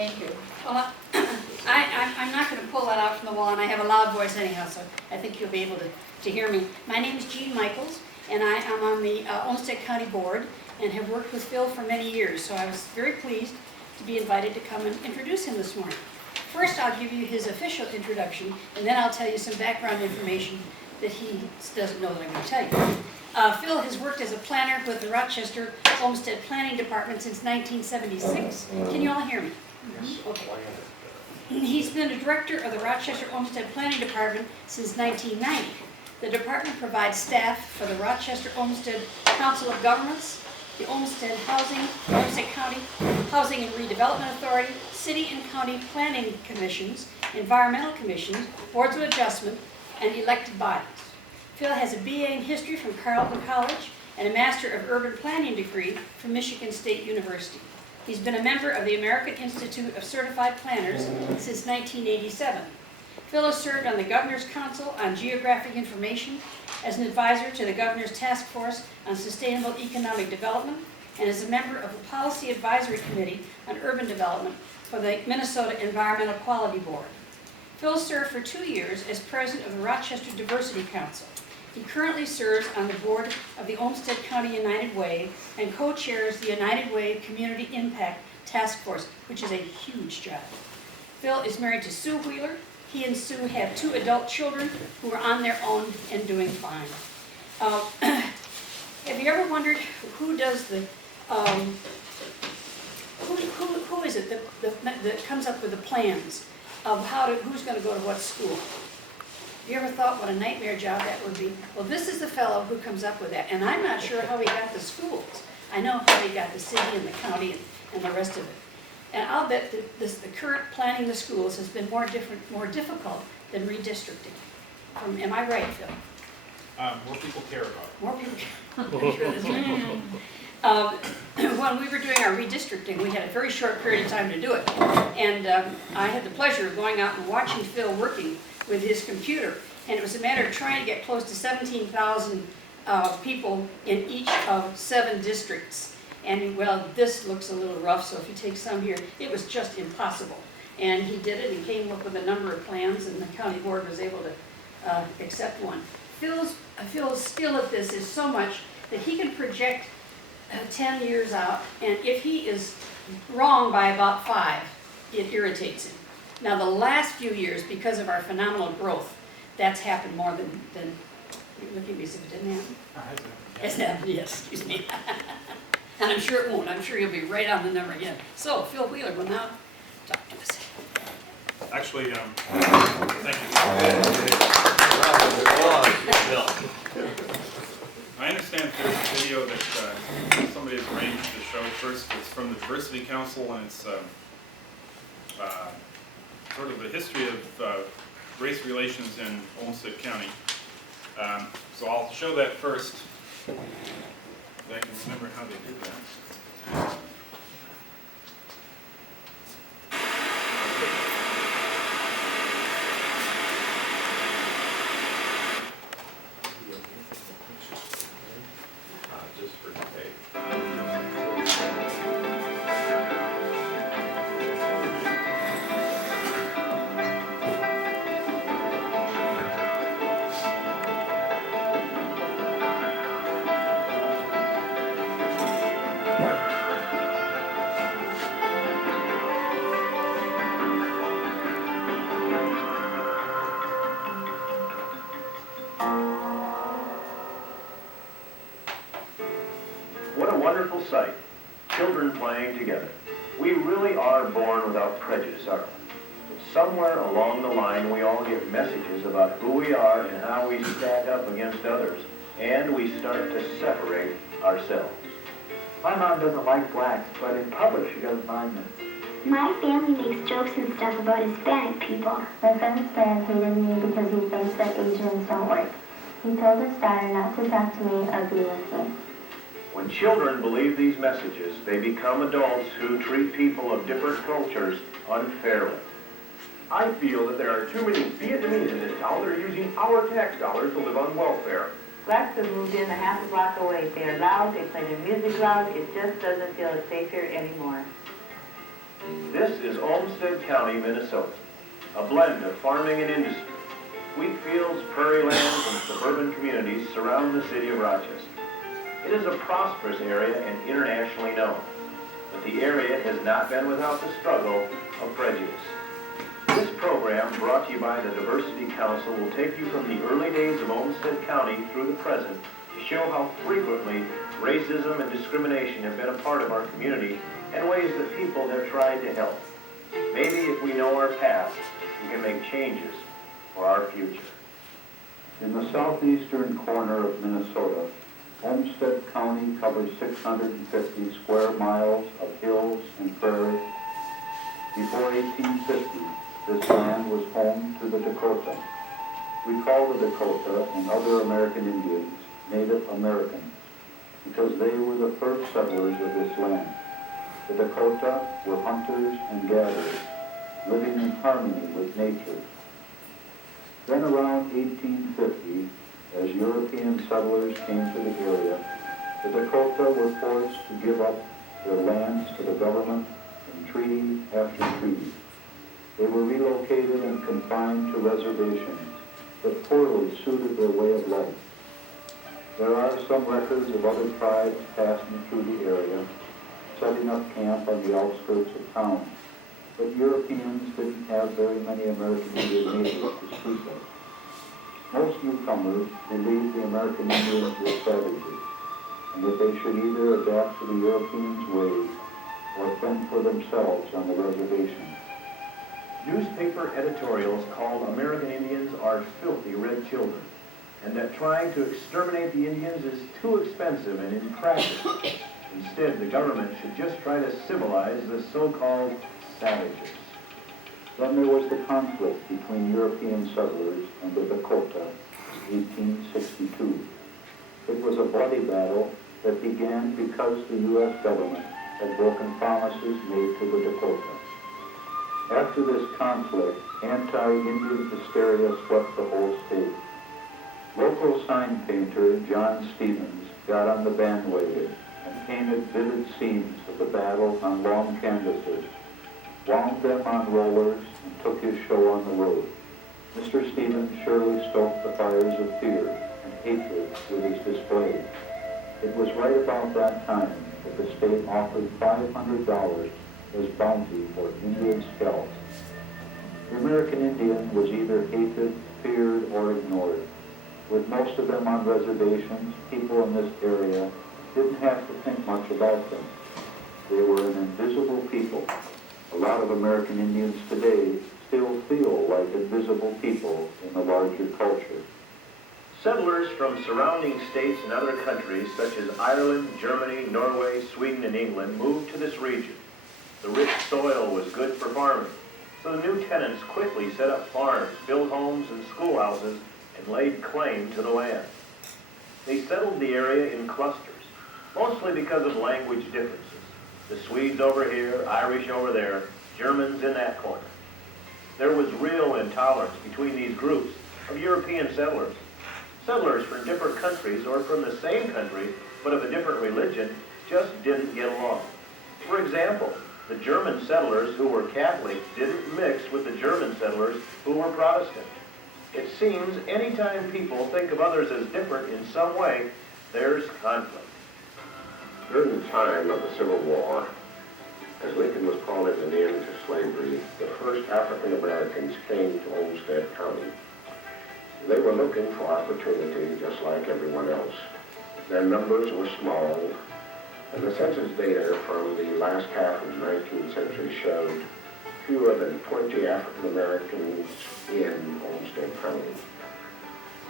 Thank you. Well, I'm not going to pull that out from the wall, and I have a loud voice anyhow, so I think you'll be able to hear me. My name is Jean Michaels, and I am on the Olmsted County Board and have worked with Phil for many years, so I was very pleased to be invited to come and introduce him this morning. First, I'll give you his official introduction, and then I'll tell you some background information that he doesn't know that I'm going to tell you. Phil has worked as a planner with the Rochester Olmsted Planning Department since 1976. Can you all hear me? Yes. Okay. He's been a director of the Rochester Olmsted Planning Department since 1990. The department provides staff for the Rochester Olmsted Council of Governments, the Olmsted County Housing and Redevelopment Authority, City and County Planning Commissions, Environmental Commissions, Boards of Adjustment, and elected bodies. Phil has a BA in History from Carleton College and a Master of Urban Planning degree from Michigan State University. He's been a member of the American Institute of Certified Planners since 1987. Phil has served on the Governor's Council on Geographic Information, as an advisor to the Governor's Task Force on Sustainable Economic Development, and is a member of the Policy Advisory Committee on Urban Development for the Minnesota Environmental Quality Board. Phil served for 2 years as president of the Rochester Diversity Council. He currently serves on the board of the Olmsted County United Way and co-chairs the United Way Community Impact Task Force, which is a huge job. Phil is married to Sue Wheeler. He and Sue have 2 adult children who are on their own and doing fine. Have you ever wondered who does the, who is it that comes up with the plans of who's going to go to what school? Have you ever thought what a nightmare job that would be? Well, this is the fellow who comes up with that, and I'm not sure how he got the schools. I know how he got the city and the county and the rest of it. And I'll bet that the current planning the schools has been more difficult than redistricting. Am I right, Phil? More people care about it. More people. I'm sure that's right. When we were doing our redistricting, we had a very short period of time to do it. And I had the pleasure of going out and watching Phil working with his computer. And it was a matter of trying to get close to 17,000 people in each of 7 districts. And well, this looks a little rough, so if you take some here, it was just impossible. And he did it and came up with a number of plans, and the county board was able to accept one. Phil's skill at this is so much that he can project 10 years out, and if he is wrong by about 5, it irritates him. Now the last few years, because of our phenomenal growth, that's happened more than look at me as if it didn't happen. It's happened, yes, excuse me. And I'm sure it won't. I'm sure you'll be right on the number again. So Phil Wheeler will now talk to us. Actually, thank you. I understand there's a video that somebody has arranged to show. First, it's from the Diversity Council, and it's sort of the history of race relations in Olmsted County. So I'll show that first. I can remember how they did that. Just for debate. What a wonderful sight, children playing together. We really are born without prejudice, aren't we? But somewhere along the line, we all get messages about who we are and how we stack up against others, and we start to separate ourselves. My mom doesn't like blacks, but in public she doesn't mind them. My family makes jokes and stuff about Hispanic people. My friend's dad hated me because he thinks that Asians don't work. He told his daughter not to talk to me or be with me. When children believe these messages, they become adults who treat people of different cultures unfairly. I feel that there are too many Vietnamese in this town that are using our tax dollars to live on welfare. Blacks have moved in a half a block away. They are loud, they play their music loud, it just doesn't feel safe here anymore. This is Olmsted County, Minnesota, a blend of farming and industry. Wheat fields, prairie lands, and suburban communities surround the city of Rochester. It is a prosperous area and internationally known, but the area has not been without the struggle of prejudice. This program, brought to you by the Diversity Council, will take you from the early days of Olmsted County through the present to show how frequently racism and discrimination have been a part of our community and ways that people have tried to help. Maybe if we know our past, we can make changes for our future. In the southeastern corner of Minnesota, Olmsted County covers 650 square miles of hills and prairie. Before 1850, this land was home to the Dakota. We call the Dakota and other American Indians Native Americans because they were the first settlers of this land. The Dakota were hunters and gatherers, living in harmony with nature. Then around 1850, as European settlers came to the area, the Dakota were forced to give up their lands to the government in treaty after treaty. They were relocated and confined to reservations that poorly suited their way of life. There are some records of other tribes passing through the area, setting up camp on the outskirts of town, but Europeans didn't have very many American Indian natives to speak of. Most newcomers believed the American Indians were savages, and that they should either adapt to the Europeans' ways or fend for themselves on the reservation. Newspaper editorials called American Indians are filthy red children, and that trying to exterminate the Indians is too expensive and impractical. Instead, the government should just try to civilize the so-called savages. Then there was the conflict between European settlers and the Dakota in 1862. It was a bloody battle that began because the U.S. government had broken promises made to the Dakota. After this conflict, anti-Indian hysteria swept the whole state. Local sign painter John Stevens got on the bandwagon and painted vivid scenes of the battle on long canvases, wound them on rollers, and took his show on the road. Mr. Stevens surely stoked the fires of fear and hatred with his display. It was right about that time that the state offered $500 as bounty for Indian scalps. The American Indian was either hated, feared, or ignored. With most of them on reservations, people in this area didn't have to think much about them. They were an invisible people. A lot of American Indians today still feel like invisible people in the larger culture. Settlers from surrounding states and other countries such as Ireland, Germany, Norway, Sweden, and England moved to this region. The rich soil was good for farming, so the new tenants quickly set up farms, built homes and schoolhouses, and laid claim to the land. They settled the area in clusters, mostly because of language differences. The Swedes over here, Irish over there, Germans in that corner. There was real intolerance between these groups of European settlers. Settlers from different countries or from the same country but of a different religion just didn't get along. For example, the German settlers who were Catholic didn't mix with the German settlers who were Protestant. It seems anytime people think of others as different in some way, there's conflict. During the time of the Civil War, as Lincoln was calling an end to slavery, the first African Americans came to Olmsted County. They were looking for opportunity just like everyone else. Their numbers were small, and the census data from the last half of the 19th century showed fewer than 20 African Americans in Olmsted County.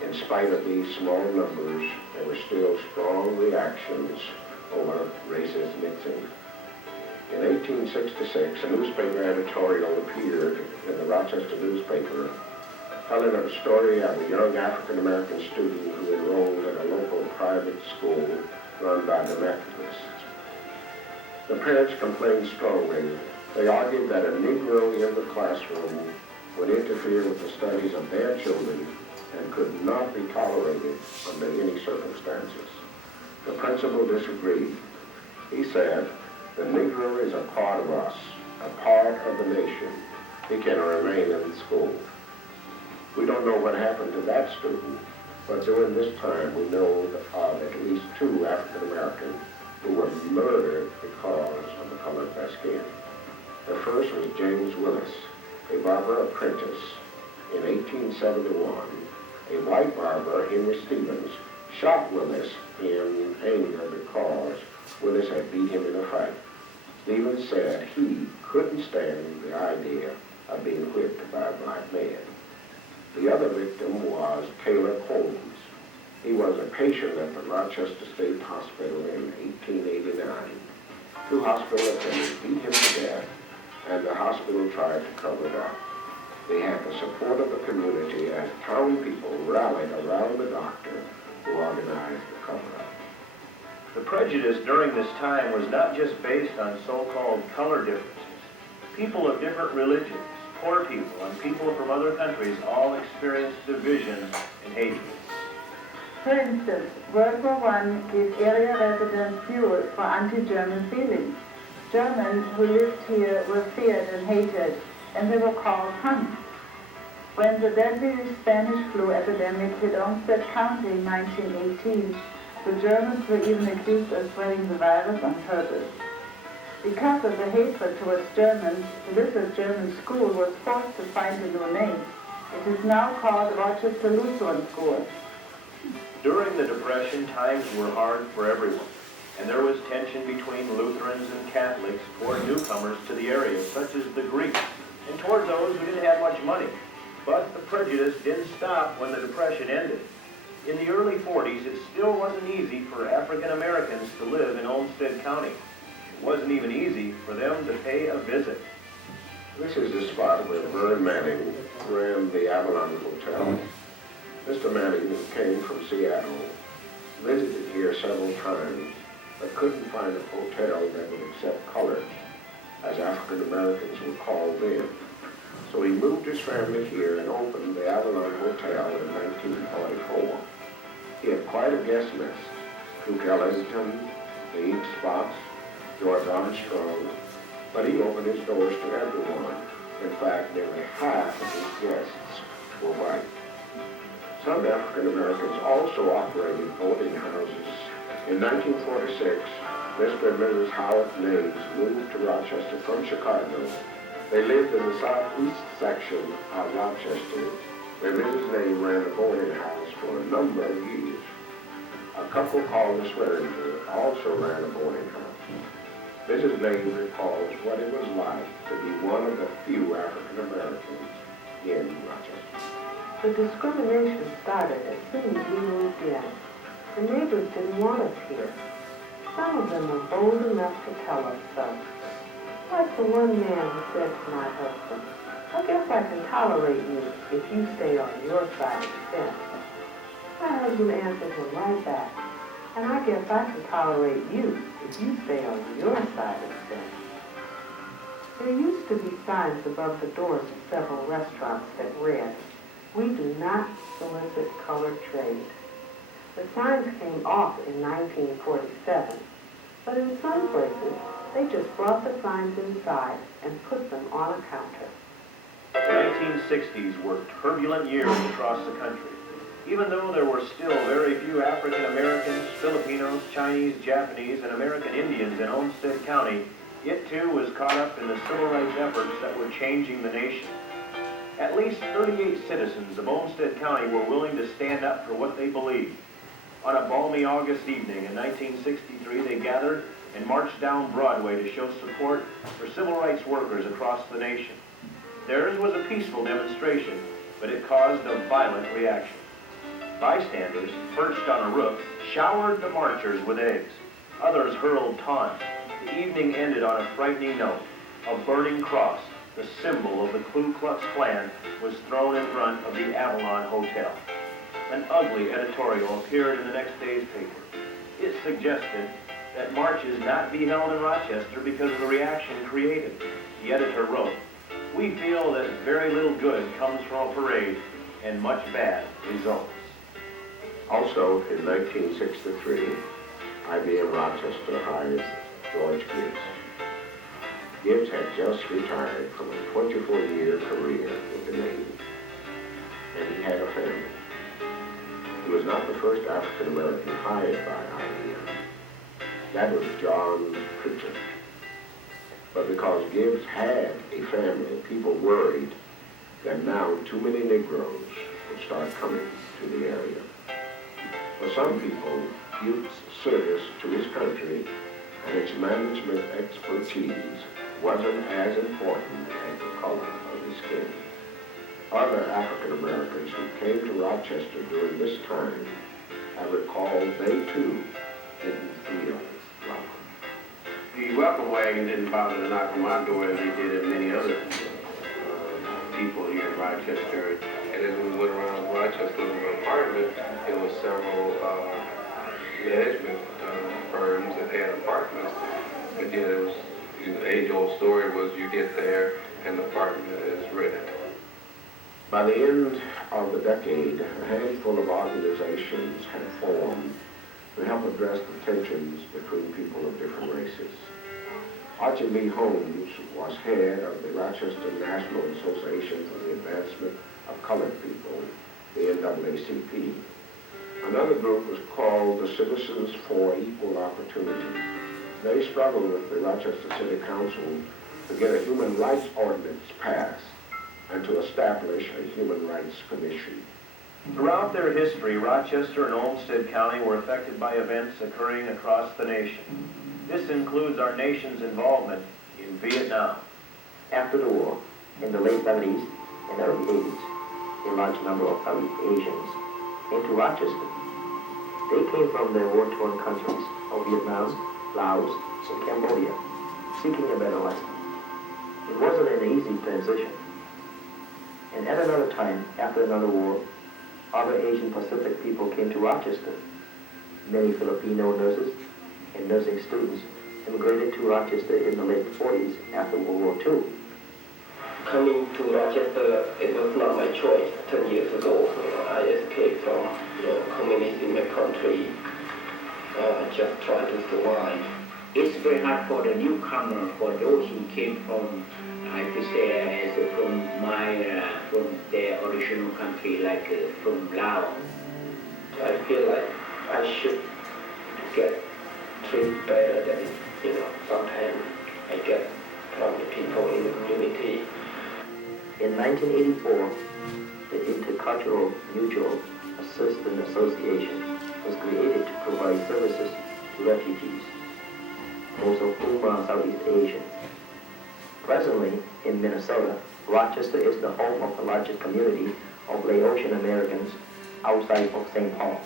In spite of these small numbers, there were still strong reactions over racist mixing. In 1866, a newspaper editorial appeared in the Rochester newspaper telling of a story of a young African-American student who enrolled in a local private school run by the Methodists. The parents complained strongly. They argued that a Negro in the classroom would interfere with the studies of their children and could not be tolerated under any circumstances. The principal disagreed. He said, "The Negro is a part of us. a part of the nation, he can remain in school. We don't know what happened to that student, but during this time we know of at least 2 African Americans who were murdered because of the color of their skin. The first was James Willis, a barber apprentice. In 1871, a white barber, Henry Stevens, shot Willis in anger because Willis had beat him in a fight. Stevens said he couldn't stand the idea of being whipped by a black man. The other victim was Caleb Holmes. He was a patient at the Rochester State Hospital in 1889. 2 hospital attendants beat him to death, and the hospital tried to cover it up. They had the support of the community as town people rallied around the doctor who organized the cover-up. The prejudice during this time was not just based on so-called color differences. People of different religions, poor people, and people from other countries all experienced division and hatred. For instance, World War I gave area residents fuel for anti-German feelings. Germans who lived here were feared and hated, and they were called Huns. When the deadly Spanish flu epidemic hit Olmsted County in 1918, the Germans were even accused of spreading the virus on purpose. Because of the hatred towards Germans, Elizabeth German School was forced to find a new name. It is now called Rochester Lutheran School. During the Depression, times were hard for everyone, and there was tension between Lutherans and Catholics toward newcomers to the area, such as the Greeks, and toward those who didn't have much money. But the prejudice didn't stop when the Depression ended. In the early 40s, it still wasn't easy for African Americans to live in Olmsted County. It wasn't even easy for them to pay a visit. This is the spot where Vern Manning ran the Avalon Hotel. Mr. Manning came from Seattle, visited here several times, but couldn't find a hotel that would accept colors, as African Americans were called in. So he moved his family here and opened the Avalon Hotel in 1944. He had quite a guest list: Duke Ellington, the Ink Spots, George Armstrong, but he opened his doors to everyone. In fact, nearly half of his guests were white. Some African Americans also operated boarding houses. In 1946, Mr. and Mrs. Howard Naves moved to Rochester from Chicago. They lived in the southeast section of Rochester, where Mrs. Nave ran a boarding house for a number of years. A couple called the Swearingen also ran a boarding house. Mrs. Nave recalls what it was like to be one of the few African Americans in Rochester. The discrimination started as soon as we moved in. The neighbors didn't want us here. Some of them were bold enough to tell us so. Like the one man who said to my husband, "I guess I can tolerate you if you stay on your side of the fence." My husband answered him right back, "And I guess I can tolerate you if you stay on your side of the fence." There used to be signs above the doors of several restaurants that read, "We do not solicit colored trade." The signs came off in 1947, but in some places, they just brought the signs inside and put them on a counter. The 1960s were turbulent years across the country. Even though there were still very few African Americans, Filipinos, Chinese, Japanese, and American Indians in Olmsted County, it too was caught up in the civil rights efforts that were changing the nation. At least 38 citizens of Olmsted County were willing to stand up for what they believed. On a balmy August evening in 1963, they gathered and marched down Broadway to show support for civil rights workers across the nation. Theirs was a peaceful demonstration, but it caused a violent reaction. Bystanders, perched on a roof, showered the marchers with eggs. Others hurled taunts. The evening ended on a frightening note. A burning cross, the symbol of the Ku Klux Klan, was thrown in front of the Avalon Hotel. An ugly editorial appeared in the next day's paper. It suggested that marches not be held in Rochester because of the reaction created. The editor wrote, "We feel that very little good comes from a parade and much bad results." Also, in 1963, IBM Rochester hired George Gibbs. Gibbs had just retired from a 24-year career with the Navy, and he had a family. He was not the first African-American hired by IBM. That was John Pritchard. But because Gibbs had a family, people worried that now too many Negroes would start coming to the area. For some people, Gibbs' service to his country and its management expertise wasn't as important as the color of his skin. Other African Americans who came to Rochester during this time have recalled they too didn't feel welcome. The welcome wagon didn't bother to knock on my door as they did at many other people here in Rochester. And as we went around Rochester in the apartment, there were several management firms that had apartments. But yeah, it was, the age-old story was you get there and the apartment is rented. By the end of the decade, a handful of organizations had formed to help address the tensions between people of different races. Archie Lee Holmes was head of the Rochester National Association for the Advancement of Colored People, the NAACP. Another group was called the Citizens for Equal Opportunity. They struggled with the Rochester City Council to get a human rights ordinance passed and to establish a Human Rights Commission. Throughout their history, Rochester and Olmsted County were affected by events occurring across the nation. This includes our nation's involvement in Vietnam. After the war, in the late 70s and early 80s, a large number of Asians came to Rochester. They came from the war-torn countries of Vietnam, Laos, and Cambodia, seeking a better life. It wasn't an easy transition. And at another time, after another war, other Asian Pacific people came to Rochester. Many Filipino nurses and nursing students immigrated to Rochester in the late 40s after World War II. Coming to Rochester, it was not my choice 10 years ago. I escaped from communism in my country, just trying to survive. It's very hard for the newcomer, for those who came from, I could say, as from their original country, like from Laos. I feel like I should get treated better than, sometimes I get from the people in the community. In 1984, the Intercultural Mutual Assistance Association was created to provide services to refugees, most of whom are Southeast Asian. Presently, in Minnesota, Rochester is the home of the largest community of Laotian Americans outside of St. Paul.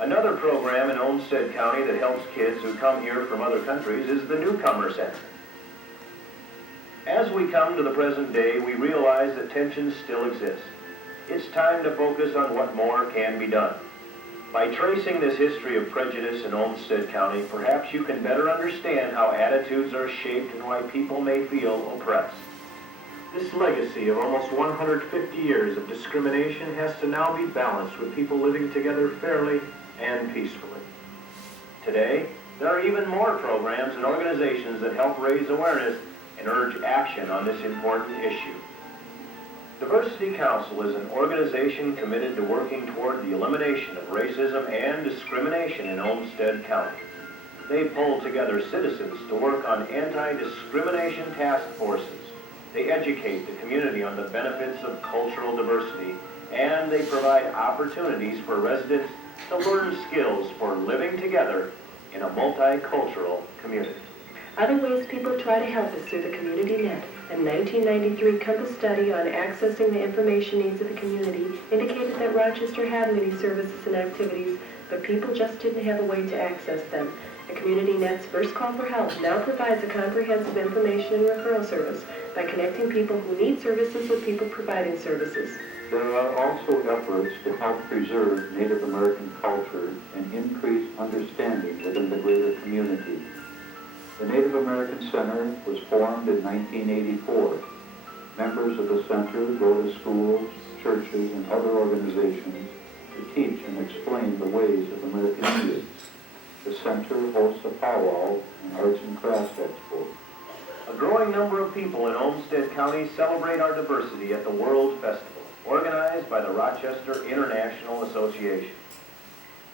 Another program in Olmsted County that helps kids who come here from other countries is the Newcomer Center. As we come to the present day, we realize that tensions still exist. It's time to focus on what more can be done. By tracing this history of prejudice in Olmsted County, perhaps you can better understand how attitudes are shaped and why people may feel oppressed. This legacy of almost 150 years of discrimination has to now be balanced with people living together fairly and peacefully. Today, there are even more programs and organizations that help raise awareness and urge action on this important issue. Diversity Council is an organization committed to working toward the elimination of racism and discrimination in Olmsted County. They pull together citizens to work on anti-discrimination task forces. They educate the community on the benefits of cultural diversity, and they provide opportunities for residents to learn skills for living together in a multicultural community. Other ways people try to help is through the Community Net. A 1993 Compass study on accessing the information needs of the community indicated that Rochester had many services and activities, but people just didn't have a way to access them. The Community Net's First Call for Help now provides a comprehensive information and referral service by connecting people who need services with people providing services. There are also efforts to help preserve Native American culture and increase understanding within the greater community. The Native American Center was formed in 1984. Members of the center go to schools, churches, and other organizations to teach and explain the ways of American Indians. The center hosts a powwow and arts and crafts expo. A growing number of people in Olmsted County celebrate our diversity at the World Festival, organized by the Rochester International Association.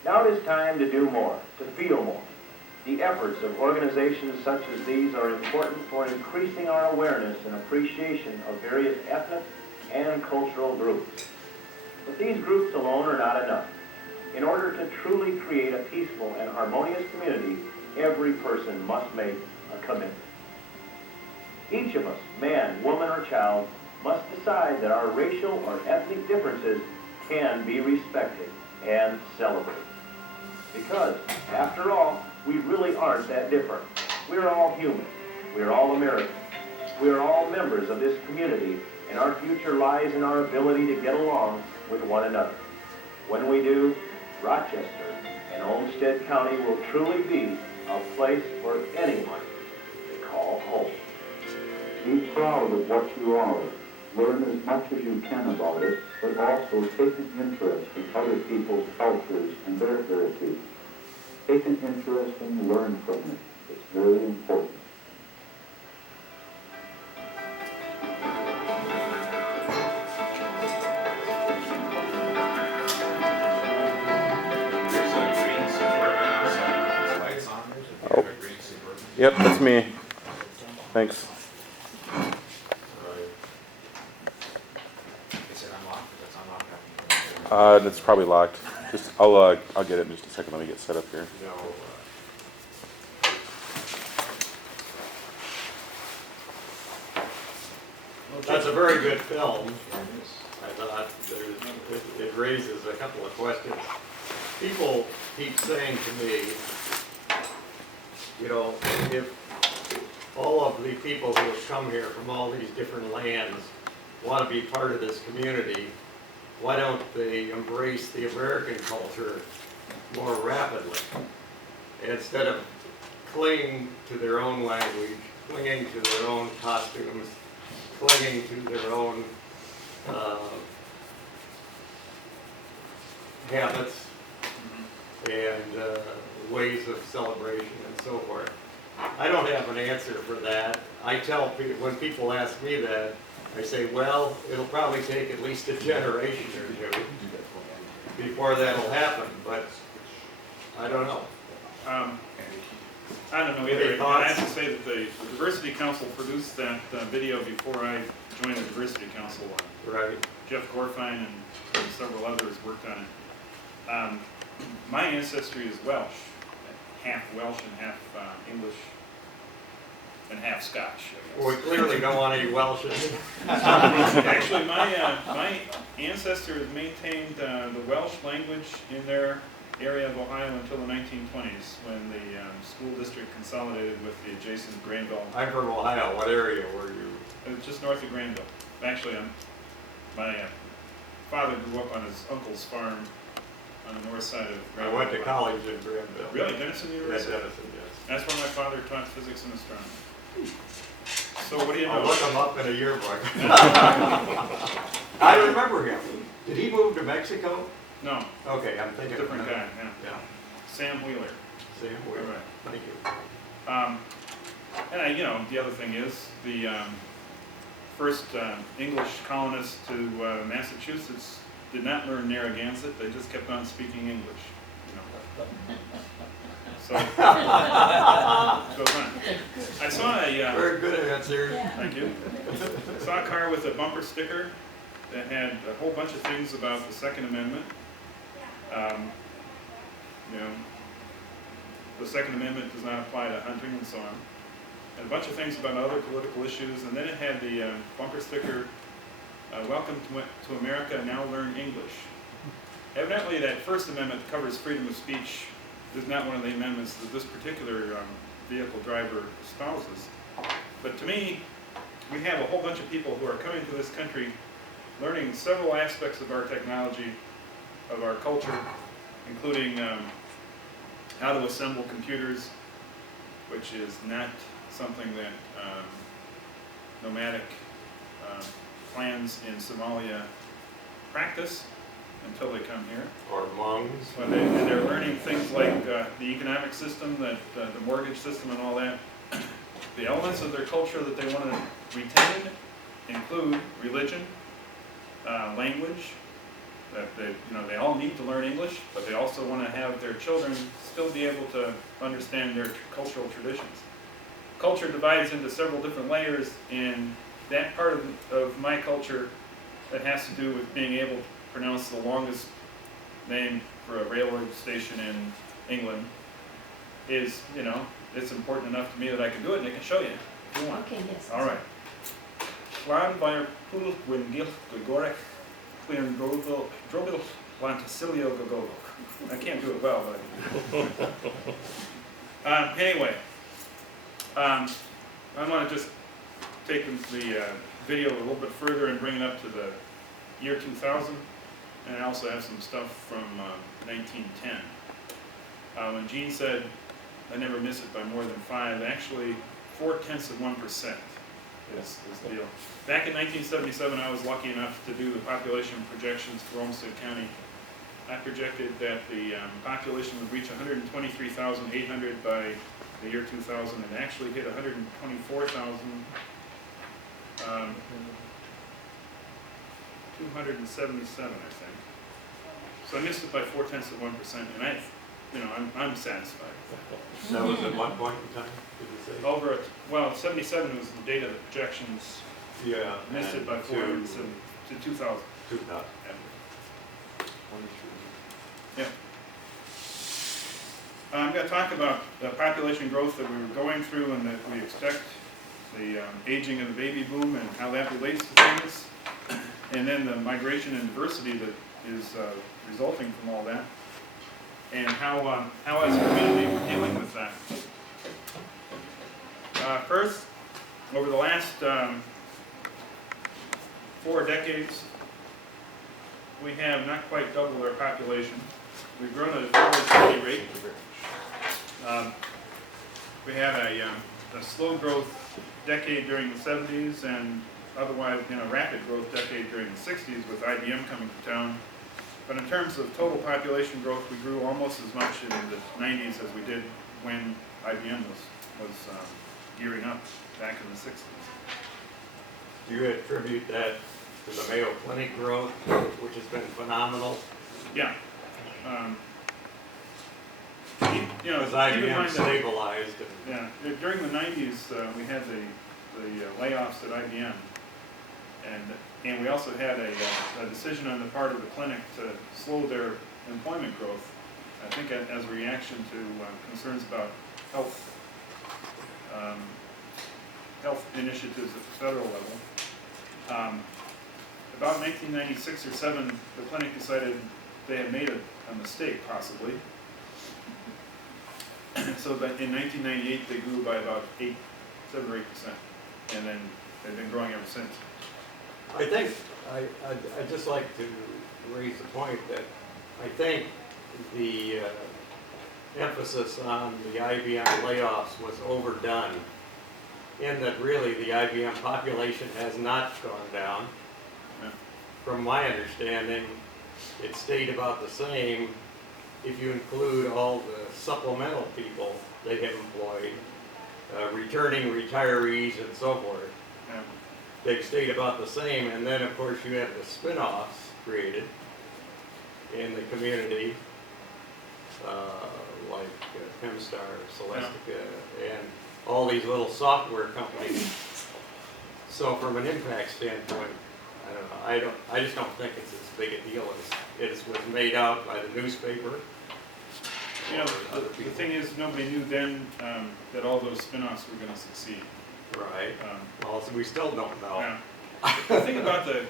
Now it is time to do more, to feel more. The efforts of organizations such as these are important for increasing our awareness and appreciation of various ethnic and cultural groups. But these groups alone are not enough. In order to truly create a peaceful and harmonious community, every person must make a commitment. Each of us, man, woman, or child, must decide that our racial or ethnic differences can be respected and celebrated. Because, after all, we really aren't that different. We're all human. We're all Americans. We're all members of this community, and our future lies in our ability to get along with one another. When we do, Rochester and Olmsted County will truly be a place for anyone to call home. Be proud of what you are. Learn as much as you can about it, but also take an interest in other people's cultures and their heritage. Take an interest and learn from it. It's very important. Oh. Yep, that's me. Thanks. It's probably locked. Just I'll get it in just a second. Let me get set up here. That's a very good film. I thought it raises a couple of questions. People keep saying to me, you know, if all of the people who have come here from all these different lands want to be part of this community, why don't they embrace the American culture more rapidly instead of clinging to their own language, clinging to their own costumes, clinging to their own habits and ways of celebration and so forth. I don't have an answer for that. I tell people, when people ask me that, I say, well, it'll probably take at least a generation or two before that'll happen, but I don't know. I don't know either. I have to say that the Diversity Council produced that video before I joined the Diversity Council. Right. Jeff Gorfine and several others worked on it. My ancestry is Welsh, half Welsh and half English and half Scotch. Well, we clearly don't want any Welsh in here. Actually, my ancestors maintained the Welsh language in their area of Ohio until the 1920s, when the school district consolidated with the adjacent Granville. I'm from Ohio. What area were you? Just north of Granville. Actually, my father grew up on his uncle's farm on the north side of Granville. I went to college in Granville. Really? Denison University? Yeah, Denison, yes. That's where my father taught physics and astronomy. So what do you know? I'll look him up in a yearbook. I remember him. Did he move to Mexico? No. Okay, I'm thinking different of guy. Yeah. Sam Wheeler. Sam Wheeler. Right. Thank you. And the other thing is the first English colonists to Massachusetts did not learn Narragansett. They just kept on speaking English. So goes on. I saw a very good answer. Thank you. I saw a car with a bumper sticker that had a whole bunch of things about the Second Amendment. The Second Amendment does not apply to hunting and so on. And a bunch of things about other political issues. And then it had the bumper sticker, welcome to America, now learn English. Evidently that First Amendment covers freedom of speech is not one of the amendments that this particular vehicle driver espouses. But to me, we have a whole bunch of people who are coming to this country learning several aspects of our technology, of our culture, including how to assemble computers, which is not something that nomadic clans in Somalia practice until they come here. Or Hmong. And they're learning things like the economic system, the mortgage system and all that. The elements of their culture that they want to retain include religion, language, that they all need to learn English, but they also want to have their children still be able to understand their cultural traditions. Culture divides into several different layers, and that part of my culture that has to do with being able to pronounce the longest name for a railroad station in England is, it's important enough to me that I can do it, and I can show you if you want. Okay, yes. All right. Plan by Pool Gwendil Gregoric Clean Drobil Lantasilio Gogolo. I can't do it well, but anyway, I want to just take the video a little bit further and bring it up to the year 2000, and I also have some stuff from 1910. When Gene said, I never miss it by more than 5, actually 0.4% is the deal. Back in 1977, I was lucky enough to do the population projections for Olmsted County. I projected that the population would reach 123,800 by the year 2000, and actually hit 124,277, I think. So I missed it by 0.4%, and I'm satisfied. That was at one point in time, did you say? Over at, 77 was the date of the projections. Yeah. Missed it by 407 to 2000. 2000. Yeah. I'm going to talk about the population growth that we were going through and that we expect, the aging of the baby boom and how that relates to things, and then the migration and diversity that is resulting from all that, and how as a community we're dealing with that. First, over the last 4 decades, we have not quite doubled our population. We've grown at a fairly steady rate. We had a slow growth decade during the 70s, and otherwise, rapid growth decade during the 60s with IBM coming to town. But in terms of total population growth, we grew almost as much in the 90s as we did when IBM was gearing up back in the 60s. Do you attribute that to the Mayo Clinic growth, which has been phenomenal? Yeah. Because IBM stabilized. Yeah, during the 90s, we had the layoffs at IBM, and we also had a decision on the part of the clinic to slow their employment growth, I think as a reaction to concerns about health initiatives at the federal level. About 1996 or 7, the clinic decided they had made a mistake, possibly. So that in 1998, they grew by about 7 or 8%, and then they've been growing ever since. I think, I'd just like to raise the point that I think the emphasis on the IBM layoffs was overdone, in that really the IBM population has not gone down. Yeah. From my understanding, it stayed about the same if you include all the supplemental people they have employed, returning retirees and so forth. Yeah. They've stayed about the same, and then of course you have the spin-offs created in the community, like Hemstar, Celestica, and all these little software companies. So from an impact standpoint, I don't know. I just don't think it's as big a deal as it was made out by the newspaper. The thing is, nobody knew then that all those spin-offs were going to succeed. Right. Well, so we still don't know. Yeah. The thing about the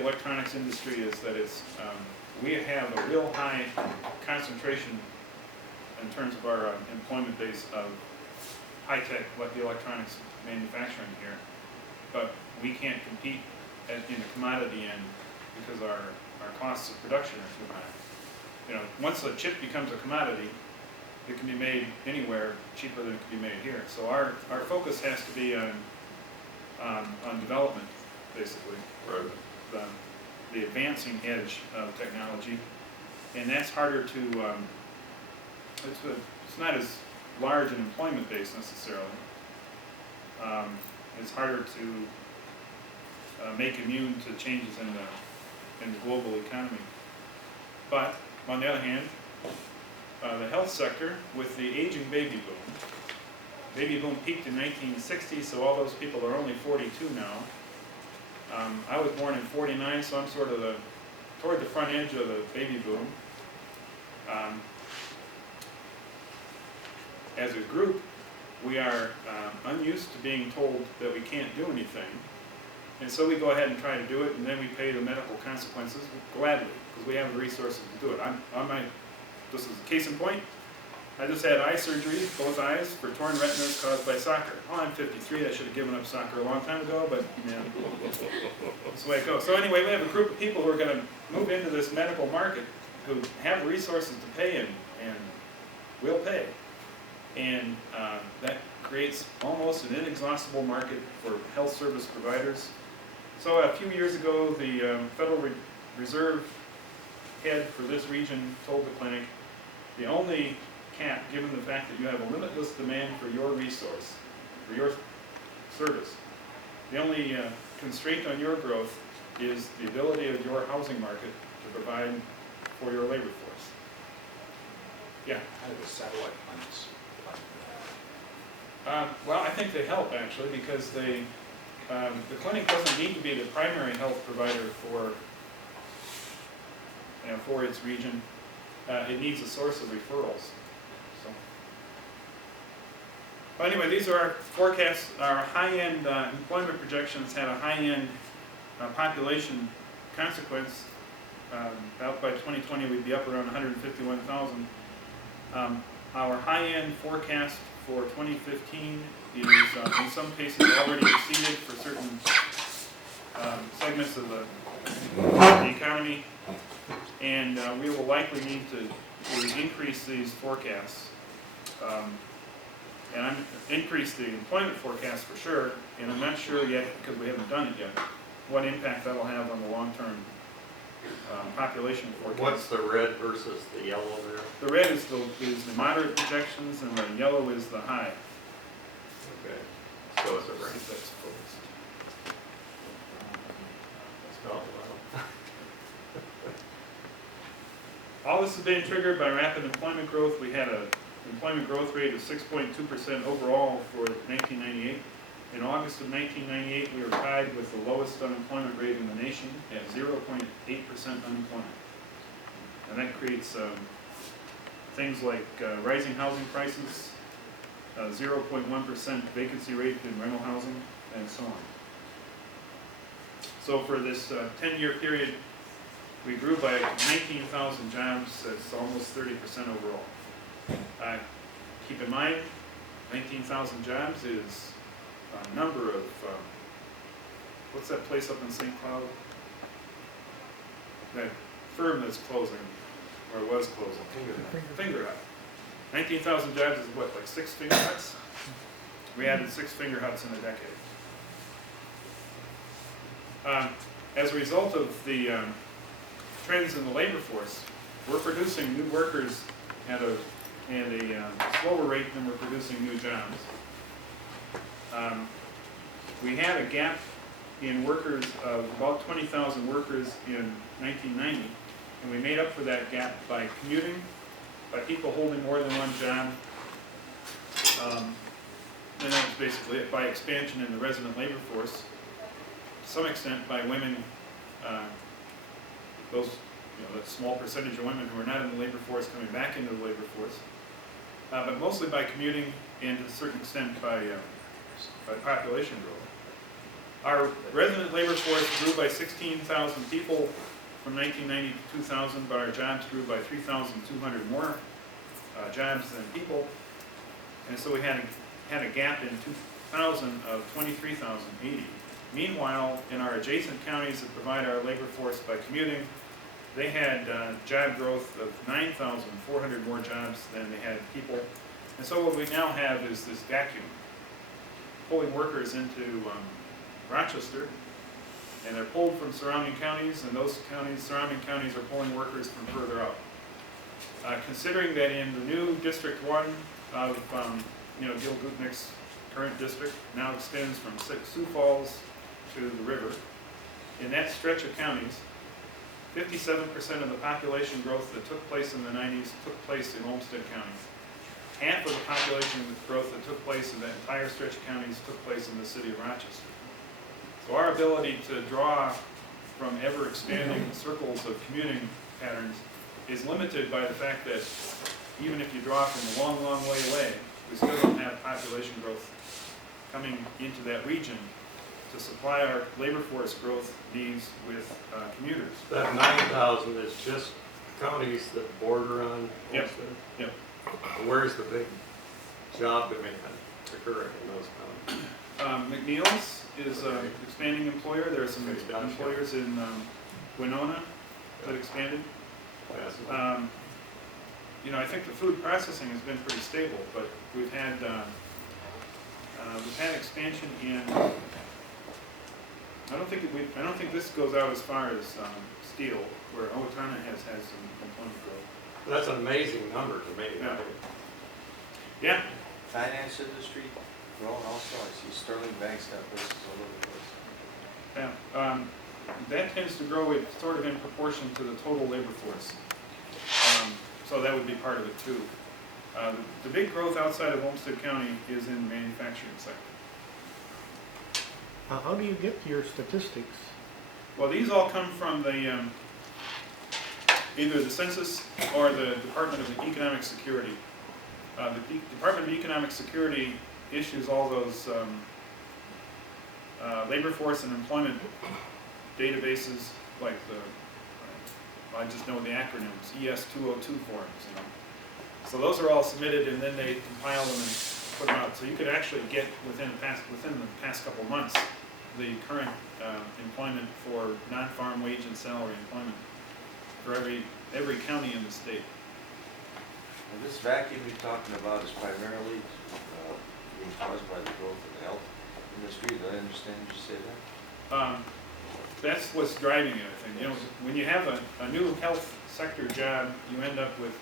electronics industry is that we have a real high concentration in terms of our employment base of high-tech electronics manufacturing here, but we can't compete in the commodity end because our costs of production are too high. Once a chip becomes a commodity, it can be made anywhere cheaper than it can be made here. So our focus has to be on development, basically, or the advancing edge of technology, and that's harder to. It's not as large an employment base necessarily, it's harder to make immune to changes in the global economy. But on the other hand, the health sector, with the aging baby boom peaked in 1960, so all those people are only 42 now. I was born in 49, so I'm sort of toward the front edge of the baby boom. As a group, we are unused to being told that we can't do anything. And so we go ahead and try to do it, and then we pay the medical consequences gladly, because we have the resources to do it. This is a case in point. I just had eye surgery, both eyes, for torn retinas caused by soccer. Oh, I'm 53, I should have given up soccer a long time ago, but man, that's the way it goes. So anyway, we have a group of people who are going to move into this medical market who have the resources to pay and will pay. And that creates almost an inexhaustible market for health service providers. So a few years ago, the Federal Reserve head for this region told the clinic, the only cap, given the fact that you have a limitless demand for your resource, for your service, the only constraint on your growth is the ability of your housing market to provide for your labor force. Yeah? How do the satellite clinics apply to well, I think they help, actually, because the clinic doesn't need to be the primary health provider for its region. It needs a source of referrals. So, well, anyway, these are our forecasts. Our high-end employment projections had a high-end population consequence. About by 2020, we'd be up around 151,000. Our high-end forecast for 2015 is, in some cases, already exceeded for certain segments of the economy, and we will likely need to increase these forecasts. And increase the employment forecast for sure, and I'm not sure yet, because we haven't done it yet, what impact that'll have on the long-term population forecast. What's the red versus the yellow there? The red is the moderate projections, and the yellow is the high. Okay, so it's a range. That's focused. Oh, wow. All this is being triggered by rapid employment growth. We had an employment growth rate of 6.2% overall for 1998. In August of 1998, we were tied with the lowest unemployment rate in the nation at 0.8% unemployment. And that creates things like rising housing prices, 0.1% vacancy rate in rental housing, and so on. So for this 10-year period, we grew by 19,000 jobs. That's almost 30% overall. Keep in mind, 19,000 jobs is a number of, what's that place up in St. Cloud? That firm that's closing, or was closing. Finger Hut. 19,000 jobs is what, like 6 finger huts? We added 6 finger huts in a decade. As a result of the trends in the labor force, we're producing new workers at a slower rate than we're producing new jobs. We had a gap in workers of about 20,000 workers in 1990, and we made up for that gap by commuting, by people holding more than one job, and that's basically it, by expansion in the resident labor force, to some extent by women, that small percentage of women who are not in the labor force coming back into the labor force, but mostly by commuting and to a certain extent by population growth. Our resident labor force grew by 16,000 people from 1990 to 2000, but our jobs grew by 3,200 more jobs than people, and so we had a gap in 2000 of 23,080. Meanwhile, in our adjacent counties that provide our labor force by commuting, they had job growth of 9,400 more jobs than they had people. And so what we now have is this vacuum, pulling workers into Rochester, and they're pulled from surrounding counties, and those surrounding counties are pulling workers from further out. Considering that in the new District 1 of Gil Gutnick's current district, now extends from Sioux Falls to the river. In that stretch of counties, 57% of the population growth that took place in the 90s took place in Olmsted County. Half of the population growth that took place in that entire stretch of counties took place in the city of Rochester. So our ability to draw from ever-expanding circles of commuting patterns is limited by the fact that even if you draw from a long, long way away, we still don't have population growth coming into that region to supply our labor force growth needs with commuters. That 9,000 is just counties that border on Yep. Olmsted? Yep. Where's the big job demand occurring in those counties? McNeil's is an expanding employer. There are some employers in Winona that expanded. You know, I think the food processing has been pretty stable, but we've had expansion in. I don't think this goes out as far as steel, where Owatonna has had some employment growth. That's an amazing number to me. Yeah. Yeah. Finance industry growing also. I see Sterling Bank's got places all over the place. Yeah. That tends to grow it sort of in proportion to the total labor force. So that would be part of it too. The big growth outside of Olmsted County is in the manufacturing sector. How do you get to your statistics? Well, these all come from the either the census or the Department of Economic Security. The Department of Economic Security issues all those labor force and employment databases, like I just know the acronyms, ES-202 forms, you know. So those are all submitted, and then they compile them and put them out. So you could actually get within the past couple of months the current employment for non-farm wage and salary employment for every county in the state. And this vacuum you're talking about is primarily being caused by the growth of the health industry. Did I understand you say that? That's what's driving it, I think. You know, when you have a new health sector job, you end up with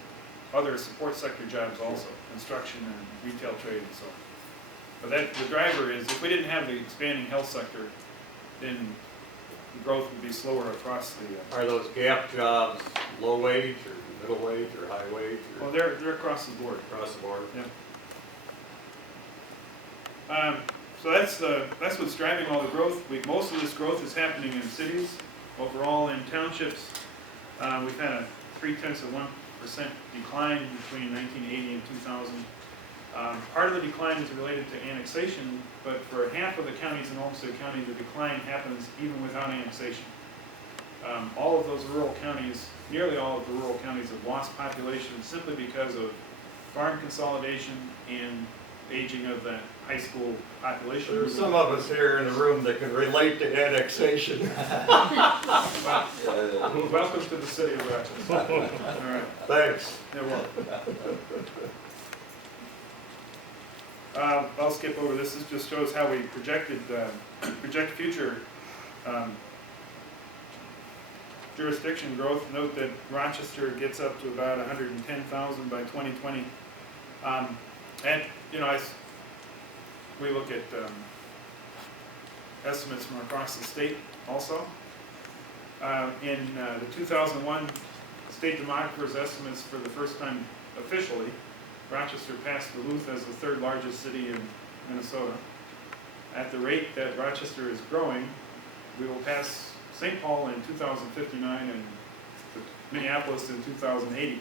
other support sector jobs also, construction and retail trade and so on. But the driver is, if we didn't have the expanding health sector, then the growth would be slower across the... Are those gap jobs low wage or middle wage or high wage? Well, they're across the board. Across the board? Yeah. So that's what's driving all the growth. Most of this growth is happening in cities. Overall, in townships, we've had a 0.3% decline between 1980 and 2000. Part of the decline is related to annexation, but for half of the counties in Olmsted County, the decline happens even without annexation. All of those rural counties, nearly all of the rural counties, have lost population simply because of farm consolidation and aging of the high school population. There's some of us here in the room that can relate to annexation. Welcome to the city of Rochester. All right. Thanks. You're welcome. I'll skip over this. This just shows how we project future jurisdiction growth. Note that Rochester gets up to about 110,000 by 2020. And, you know, we look at estimates from across the state also. In the 2001 State Demographer's estimates, for the first time officially, Rochester passed Duluth as the third largest city in Minnesota. At the rate that Rochester is growing, we will pass St. Paul in 2059 and Minneapolis in 2080.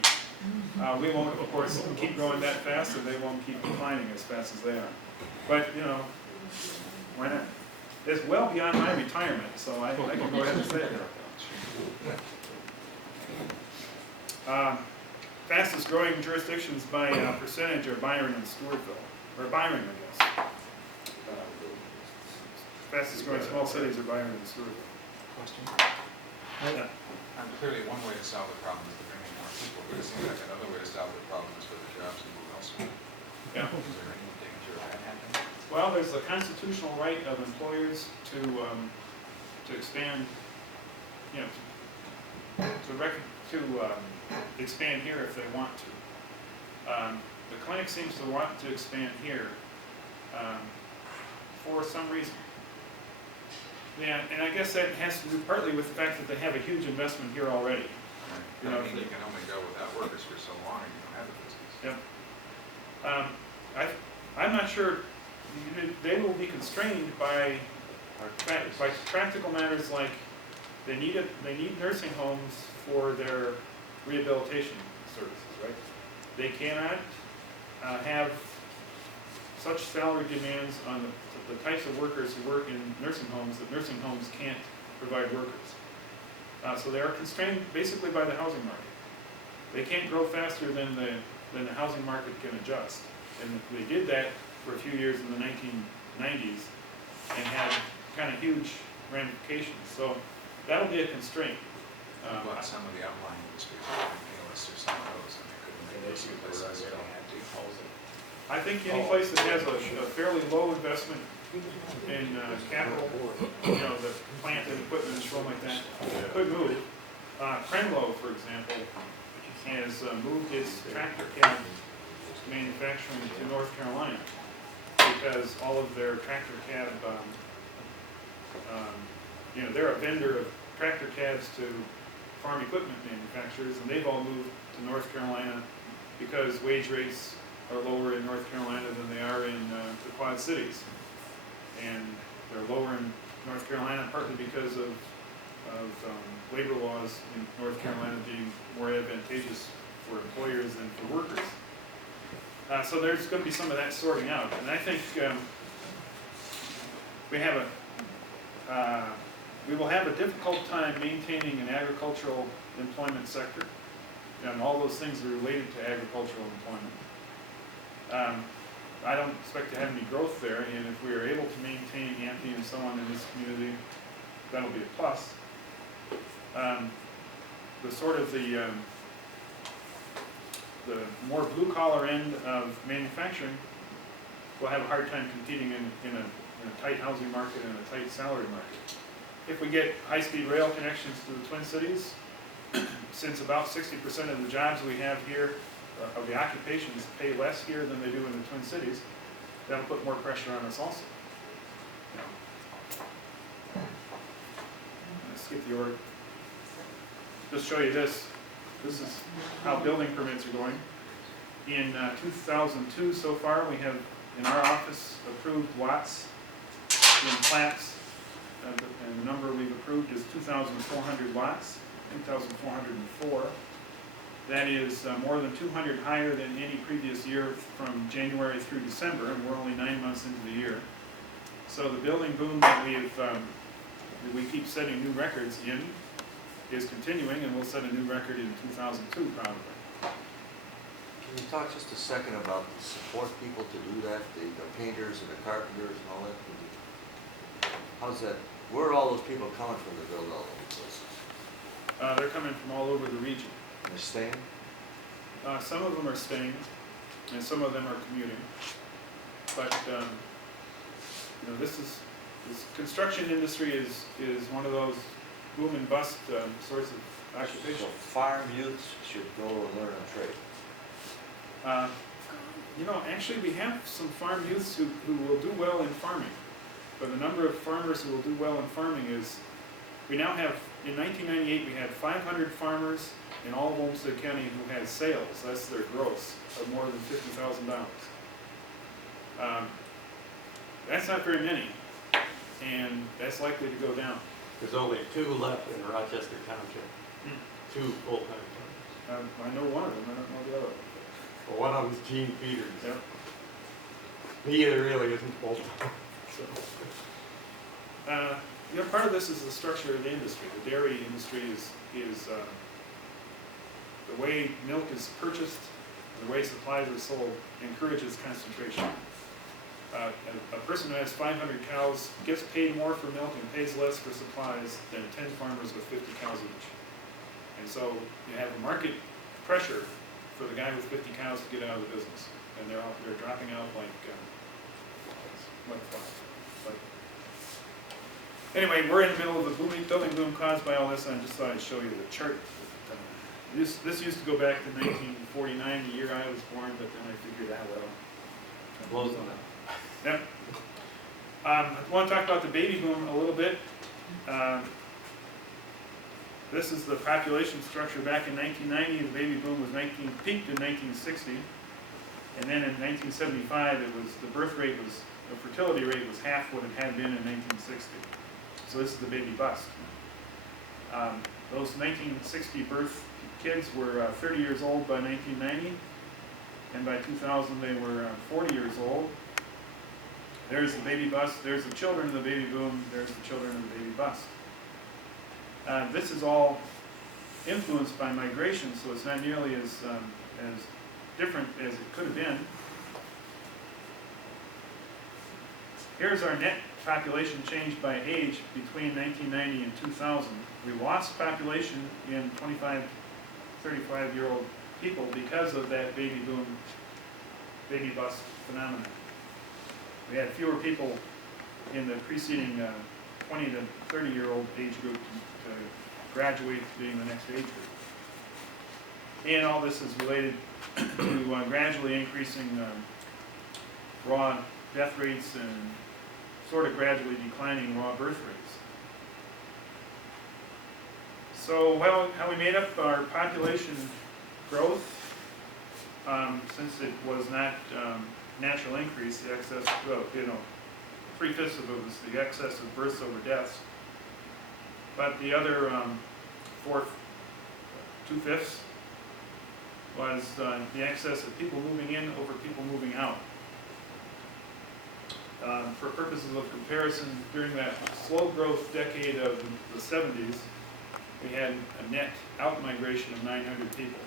We won't, of course, keep growing that fast, and they won't keep declining as fast as they are. But, you know, why not? It's well beyond my retirement, so I can go ahead and say it. Fastest growing jurisdictions by percentage are Byron and Stewartville, or Byron, I guess. Fastest growing small cities are Byron and Stewartville. Question? Yeah. Clearly, one way to solve the problem is to bring in more people, but it seems like another way to solve the problem is for the jobs to move elsewhere. Yeah. Is there any danger of that happening? Well, there's a constitutional right of employers to expand, you know, to expand here if they want to. The clinic seems to want to expand here. for some reason. Yeah, and I guess that has to do partly with the fact that they have a huge investment here already. I mean, you can only go without workers for so long and you don't have a business. Yep. I'm not sure, they will be constrained by practical matters like they need nursing homes for their rehabilitation services, right? They cannot have such salary demands on the types of workers who work in nursing homes that nursing homes can't provide workers. So they are constrained basically by the housing market. They can't grow faster than the housing market can adjust. And they did that for a few years in the 1990s and had kind of huge ramifications. So that'll be a constraint. But some of the outlying industries, let's do some of those, and they couldn't make those places if they had to. I think any place that has a fairly low investment in capital, the plant and equipment and so like that, could move. Crenlo, for example, has moved its tractor cab manufacturing to North Carolina because all of their tractor cab, they're a vendor of tractor cabs to farm equipment manufacturers, and they've all moved to North Carolina because wage rates are lower in North Carolina than they are in the Quad Cities. And they're lower in North Carolina partly because of labor laws in North Carolina being more advantageous for employers than for workers. So there's going to be some of that sorting out. And I think we will have a difficult time maintaining an agricultural employment sector, and all those things are related to agricultural employment. I don't expect to have any growth there, and if we are able to maintain Anthony and so on in this community, that'll be a plus. The more blue-collar end of manufacturing will have a hard time competing in a tight housing market and a tight salary market. If we get high-speed rail connections to the Twin Cities, since about 60% of the jobs we have here, of the occupations, pay less here than they do in the Twin Cities, that'll put more pressure on us also. Let's skip the order. Just show you this. This is how building permits are going. In 2002 so far, we have in our office approved lots in plats, and the number we've approved is 2,400 lots, 2,404. That is more than 200 higher than any previous year from January through December, and we're only 9 months into the year. So the building boom that we keep setting new records in is continuing, and we'll set a new record in 2002 probably. Can you talk just a second about the support people to do that, the painters and the carpenters and all that? How's that? Where are all those people coming from to build all those places? They're coming from all over the region. And they're staying? Some of them are staying, and some of them are commuting. But this construction industry is one of those boom and bust sorts of occupations. So farm youths should go and learn a trade. Actually we have some farm youths who will do well in farming. But the number of farmers who will do well in farming is, we now have, in 1998 we had 500 farmers in all of Olmsted County who had sales, that's their gross, of more than $50,000. That's not very many, and that's likely to go down. There's only 2 left in Rochester Township. 2 full-time farmers. I know one of them, I don't know the other one. Well, one of them is Gene Peters. Yep. He really isn't full-time. Part of this is the structure of the industry. The dairy industry is the way milk is purchased, the way supplies are sold, encourages concentration. A person who has 500 cows gets paid more for milk and pays less for supplies than 10 farmers with 50 cows each. And so you have a market pressure for the guy with 50 cows to get out of the business, and they're dropping out like flies. Anyway, we're in the middle of the building boom caused by all this, and I just thought I'd show you the chart. This used to go back to 1949, the year I was born, but then I figured, well, Close on that. Yep. I want to talk about the baby boom a little bit. This is the population structure back in 1990. The baby boom was peaked in 1960, and then in 1975, the fertility rate was half what it had been in 1960. So this is the baby bust. Those 1960 birth kids were 30 years old by 1990, and by 2000 they were 40 years old. There's the baby bust, there's the children of the baby boom, there's the children of the baby bust. This is all influenced by migration, so it's not nearly as different as it could have been. Here's our net population change by age between 1990 and 2000. We lost population in 25, 35-year-old people because of that baby boom, baby bust phenomenon. We had fewer people in the preceding 20 to 30-year-old age group to graduate to being the next age group. And all this is related to gradually increasing raw death rates and sort of gradually declining raw birth rates. So how we made up our population growth, since it was not natural increase, the excess, well, 3/5 of it was the excess of births over deaths. But the other 2/5 was the excess of people moving in over people moving out. For purposes of comparison, during that slow growth decade of the 70s, we had a net out migration of 900 people.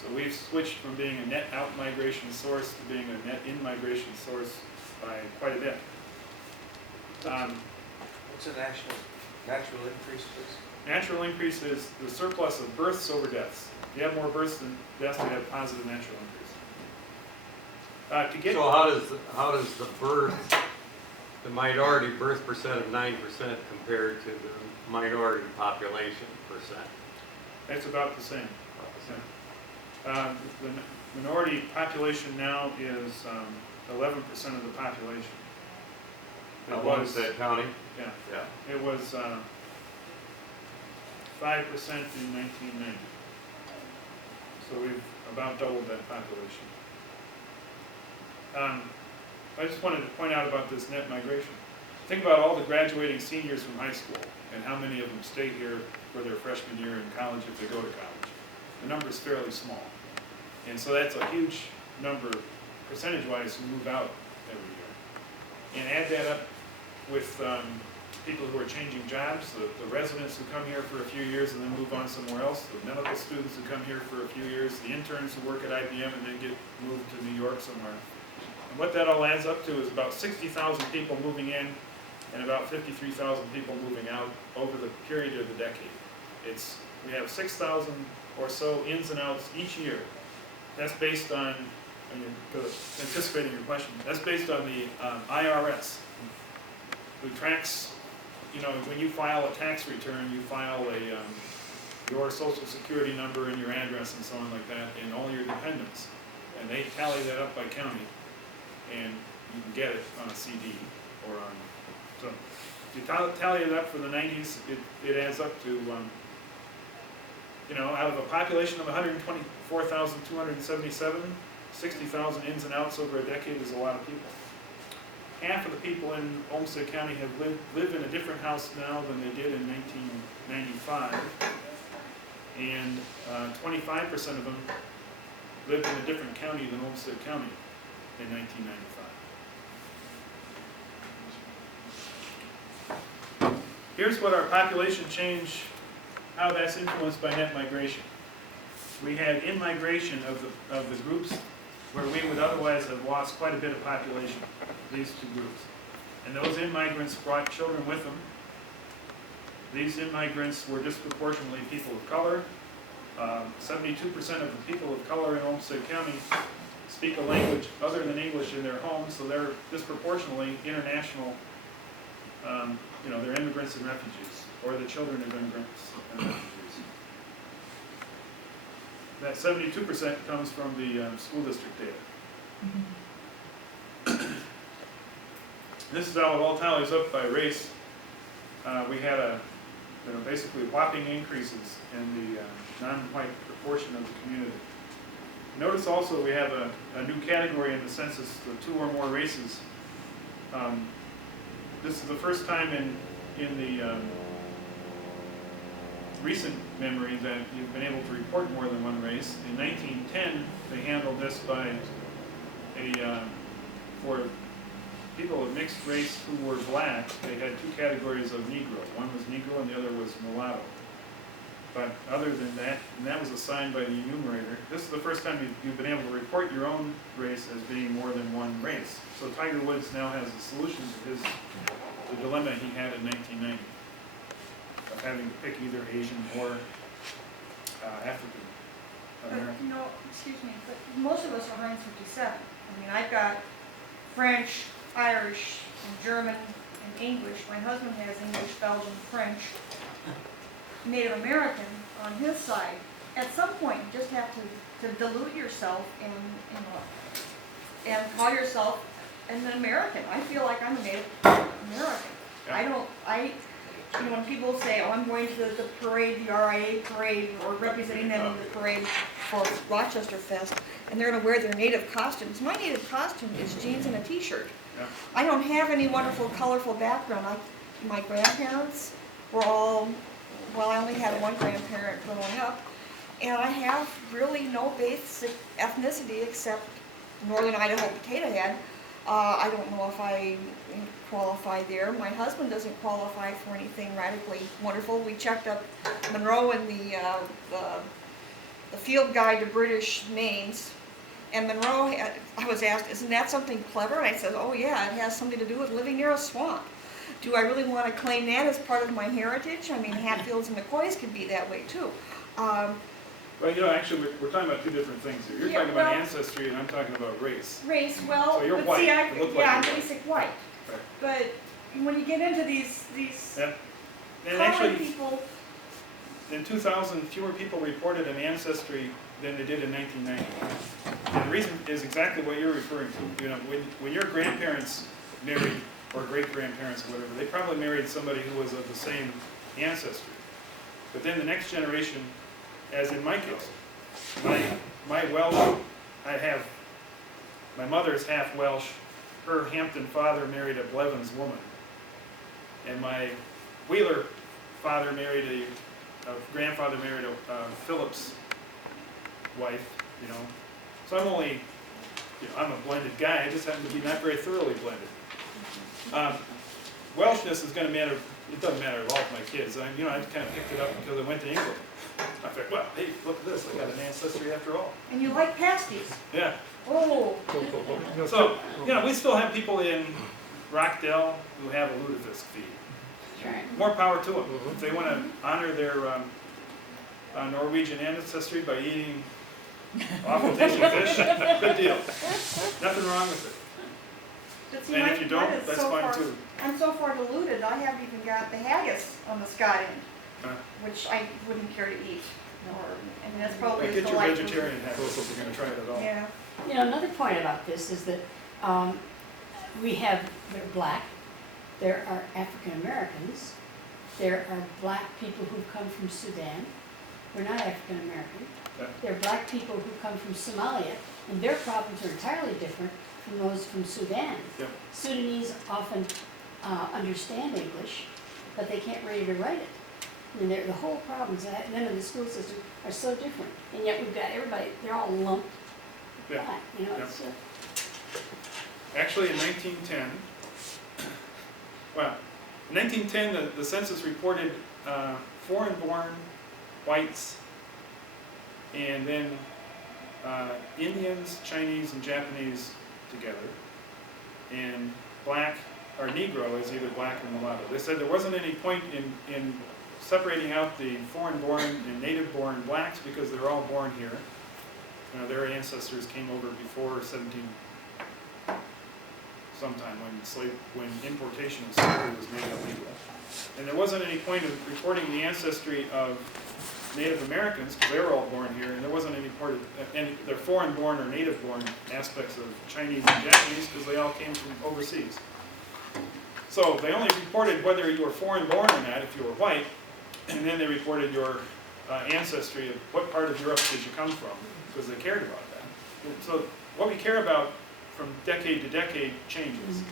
So we've switched from being a net out migration source to being a net in migration source by quite a bit. What's a natural increase, please? Natural increase is the surplus of births over deaths. If you have more births than deaths, you have positive natural increase. So how does the minority birth percent of 9% compared to the minority population percent? That's about the same. The minority population now is 11% of the population. Of Olmsted County? Yeah. Yeah. It was 5% in 1990. So we've about doubled that population. I just wanted to point out about this net migration. Think about all the graduating seniors from high school and how many of them stay here for their freshman year in college if they go to college. The number is fairly small. And so that's a huge number, percentage-wise, who move out every year. And add that up with people who are changing jobs, the residents who come here for a few years and then move on somewhere else, the medical students who come here for a few years, the interns who work at IBM and then get moved to New York somewhere. And what that all adds up to is about 60,000 people moving in and about 53,000 people moving out over the period of the decade. We have 6,000 or so ins and outs each year. That's based on, anticipating your question, that's based on the IRS, who tracks, when you file a tax return, you file your social security number and your address and so on like that, and all your dependents. And they tally that up by county, and you can get it on a CD or on, so if you tally it up for the 90s, it adds up to, out of a population of 124,277, 60,000 ins and outs over a decade is a lot of people. Half of the people in Olmsted County live in a different house now than they did in 1995, and 25% of them lived in a different county than Olmsted County in 1995. Here's what our population change, how that's influenced by net migration. We had in-migration of the groups where we would otherwise have lost quite a bit of population, these two groups. And those in-migrants brought children with them. These in-migrants were disproportionately people of color. 72% of the people of color in Olmsted County speak a language other than English in their homes, so they're disproportionately international, they're immigrants and refugees, or the children of immigrants and refugees. That 72% comes from the school district data. This is how it all tallies up by race. We had basically whopping increases in the non-white proportion of the community. Notice also we have a new category in the census, the 2 or more races. This is the first time in the recent memory that you've been able to report more than one race. In 1910, they handled this by for people of mixed race who were black, they had 2 categories of Negro. One was Negro and the other was mulatto. But other than that, and that was assigned by the enumerator, this is the first time you've been able to report your own race as being more than one race. So Tiger Woods now has a solution to the dilemma he had in 1990 of having to pick either Asian or African American. But, excuse me, but most of us are Heinz 57. I mean, I've got French, Irish, and German, and English. My husband has English, Belgian, French, Native American on his side. At some point, you just have to dilute yourself and call yourself an American. I feel like I'm a Native American. Yeah. When people say, oh, I'm going to the parade, the RIA parade, or representing them in the parade for Rochester Fest, and they're going to wear their native costumes. My native costume is jeans and a t-shirt. Yeah. I don't have any wonderful, colorful background. My grandparents were all, well, I only had one grandparent growing up, and I have really no basic ethnicity except Northern Idaho potato head. I don't know if I qualify there. My husband doesn't qualify for anything radically wonderful. We checked up Monroe in the field guide to British names, and Monroe, I was asked, isn't that something clever? And I said, oh yeah, it has something to do with living near a swamp. Do I really want to claim that as part of my heritage? I mean, Hatfields and McCoys could be that way too. Well, actually, we're talking about 2 different things here. You're talking about ancestry, and I'm talking about race. Race, well, so you're but white. See, I'm white. basic white. Right. But when you get into these and actually, people, in 2000, fewer people reported an ancestry than they did in 1990. And the reason is exactly what you're referring to. When your grandparents married, or great-grandparents or whatever, they probably married somebody who was of the same ancestry. But then the next generation, as in my case, my Welsh, my mother's half Welsh, her Hampton father married a Blevins woman. And my Wheeler father married grandfather married a Phillips wife, So I'm only, I'm a blended guy, I just happen to be not very thoroughly blended. Welshness is going to matter, it doesn't matter at all to my kids. I kind of picked it up because I went to England. I thought, well, hey, look at this, I got an ancestry after all. And you like pasties. Yeah. Oh. So, we still have people in Rockdale who have a lutefisk feed. Right. More power to them. If they want to honor their Norwegian ancestry by eating awful tasting fish, good deal. Nothing wrong with it. But see, and if you don't, that's fine too. I'm so far diluted, I haven't even got the haggis on the Scott end, which I wouldn't care to eat. And that's probably get your vegetarian haggis if you're going to try it at all. Yeah. Another point about this is that they're black, there are African Americans, there are black people who've come from Sudan. We're not African American. Yeah. There are black people who come from Somalia, and their problems are entirely different from those from Sudan. Yeah. Sudanese often understand English, but they can't read or write it. I mean, the whole problems at the end of the school system are so different, and yet we've got everybody, they're all lumped black, It's, Actually, in 1910, in 1910, the census reported foreign-born whites, and then Indians, Chinese, and Japanese together, and black, or Negro is either black or mulatto. They said there wasn't any point in separating out the foreign-born and native-born blacks because they're all born here. Their ancestors came over before sometime when importation of slavery was made illegal. And there wasn't any point of reporting the ancestry of Native Americans, because they were all born here, and there wasn't any part of their foreign-born or native-born aspects of Chinese and Japanese, because they all came from overseas. So they only reported whether you were foreign born or not if you were white, and then they reported your ancestry of what part of Europe did you come from, because they cared about that. So what we care about from decade to decade changes.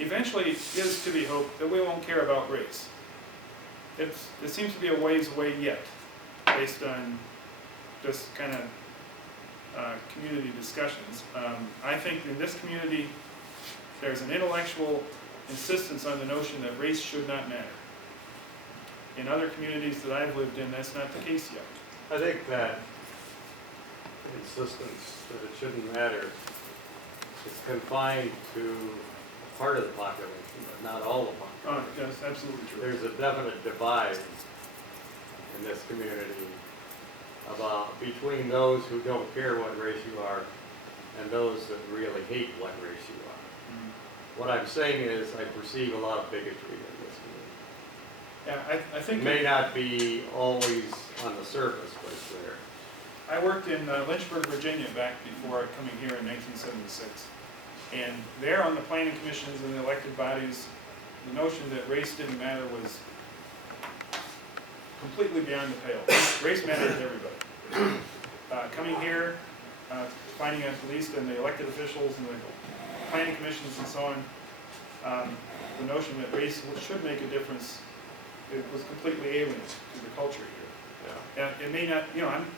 Eventually, it is to be hoped that we won't care about race. It seems to be a ways away yet, based on just kind of community discussions. I think in this community, there's an intellectual insistence on the notion that race should not matter. In other communities that I've lived in, that's not the case yet. I think that insistence that it shouldn't matter is confined to part of the population, but not all the population. Oh, that's absolutely true. There's a definite divide in this community between those who don't care what race you are and those that really hate what race you are. What I'm saying is I perceive a lot of bigotry in this community. Yeah, I think it may not be always on the surface, but it's there. I worked in Lynchburg, Virginia back before coming here in 1976. And there on the planning commissions and the elected bodies, the notion that race didn't matter was completely beyond the pale. Race mattered to everybody. Coming here, finding out at least in the elected officials and the planning commissions and so on, the notion that race should make a difference, it was completely alien to the culture here. Yeah. And it may not,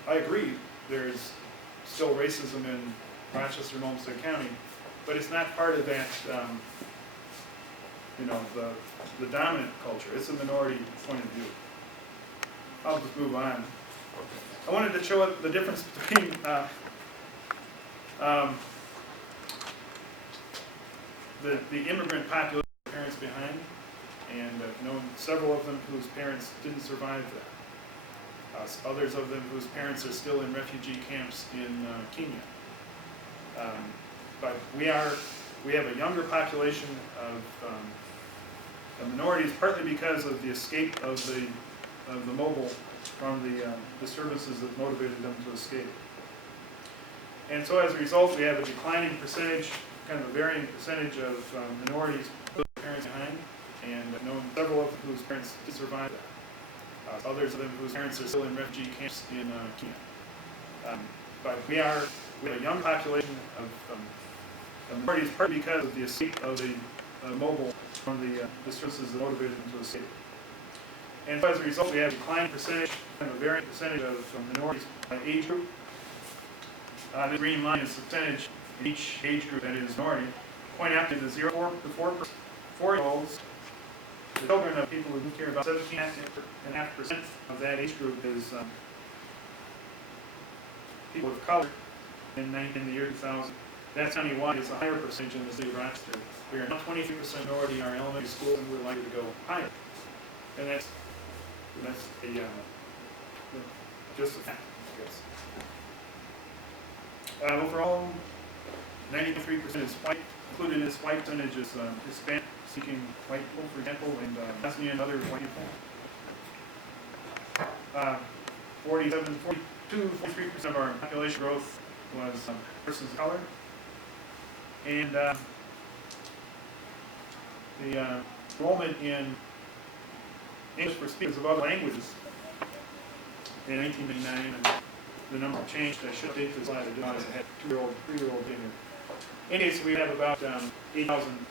I agree, there's still racism in Rochester and Olmsted County, but it's not part of that, the dominant culture. It's a minority point of view. I'll just move on. I wanted to show the difference between the immigrant population parents behind, and I've known several of them whose parents didn't survive that. Others of them whose parents are still in refugee camps in Kenya. But we have a younger population of minorities, partly because of the escape of the mobile from the services that motivated them to escape. And so as a result, we have a declining percentage, kind of a varying percentage of minorities with parents behind, and I've known several of them whose parents did survive that. Others of them whose parents are still in refugee camps in Kenya. But we have a young population of minorities, partly because of the escape of the mobile from the services that motivated them to escape. And so as a result, we have a declining percentage, kind of a varying percentage of minorities by age group. The green line is the percentage in each age group that is minority. Point out that the 0 to 4-year-olds, the children of people who moved here, about 17.5% of that age group is people of color in the year 2000. That's countywide is a higher percentage in the city of Rochester. We are now 23% minority in our elementary schools, and we're likely to go higher. And that's just a fact, I guess. Overall, 93% is white. Included in this white percentage is Hispanic seeking white people, for example, and Bosnian and other white people. 43% of our population growth was persons of color. And the enrollment in English for speakers of other languages in 1999, and the number changed. I should update this slide. I did not. I had 2-year-old, 3-year-old in here. In any case, we have about 8,000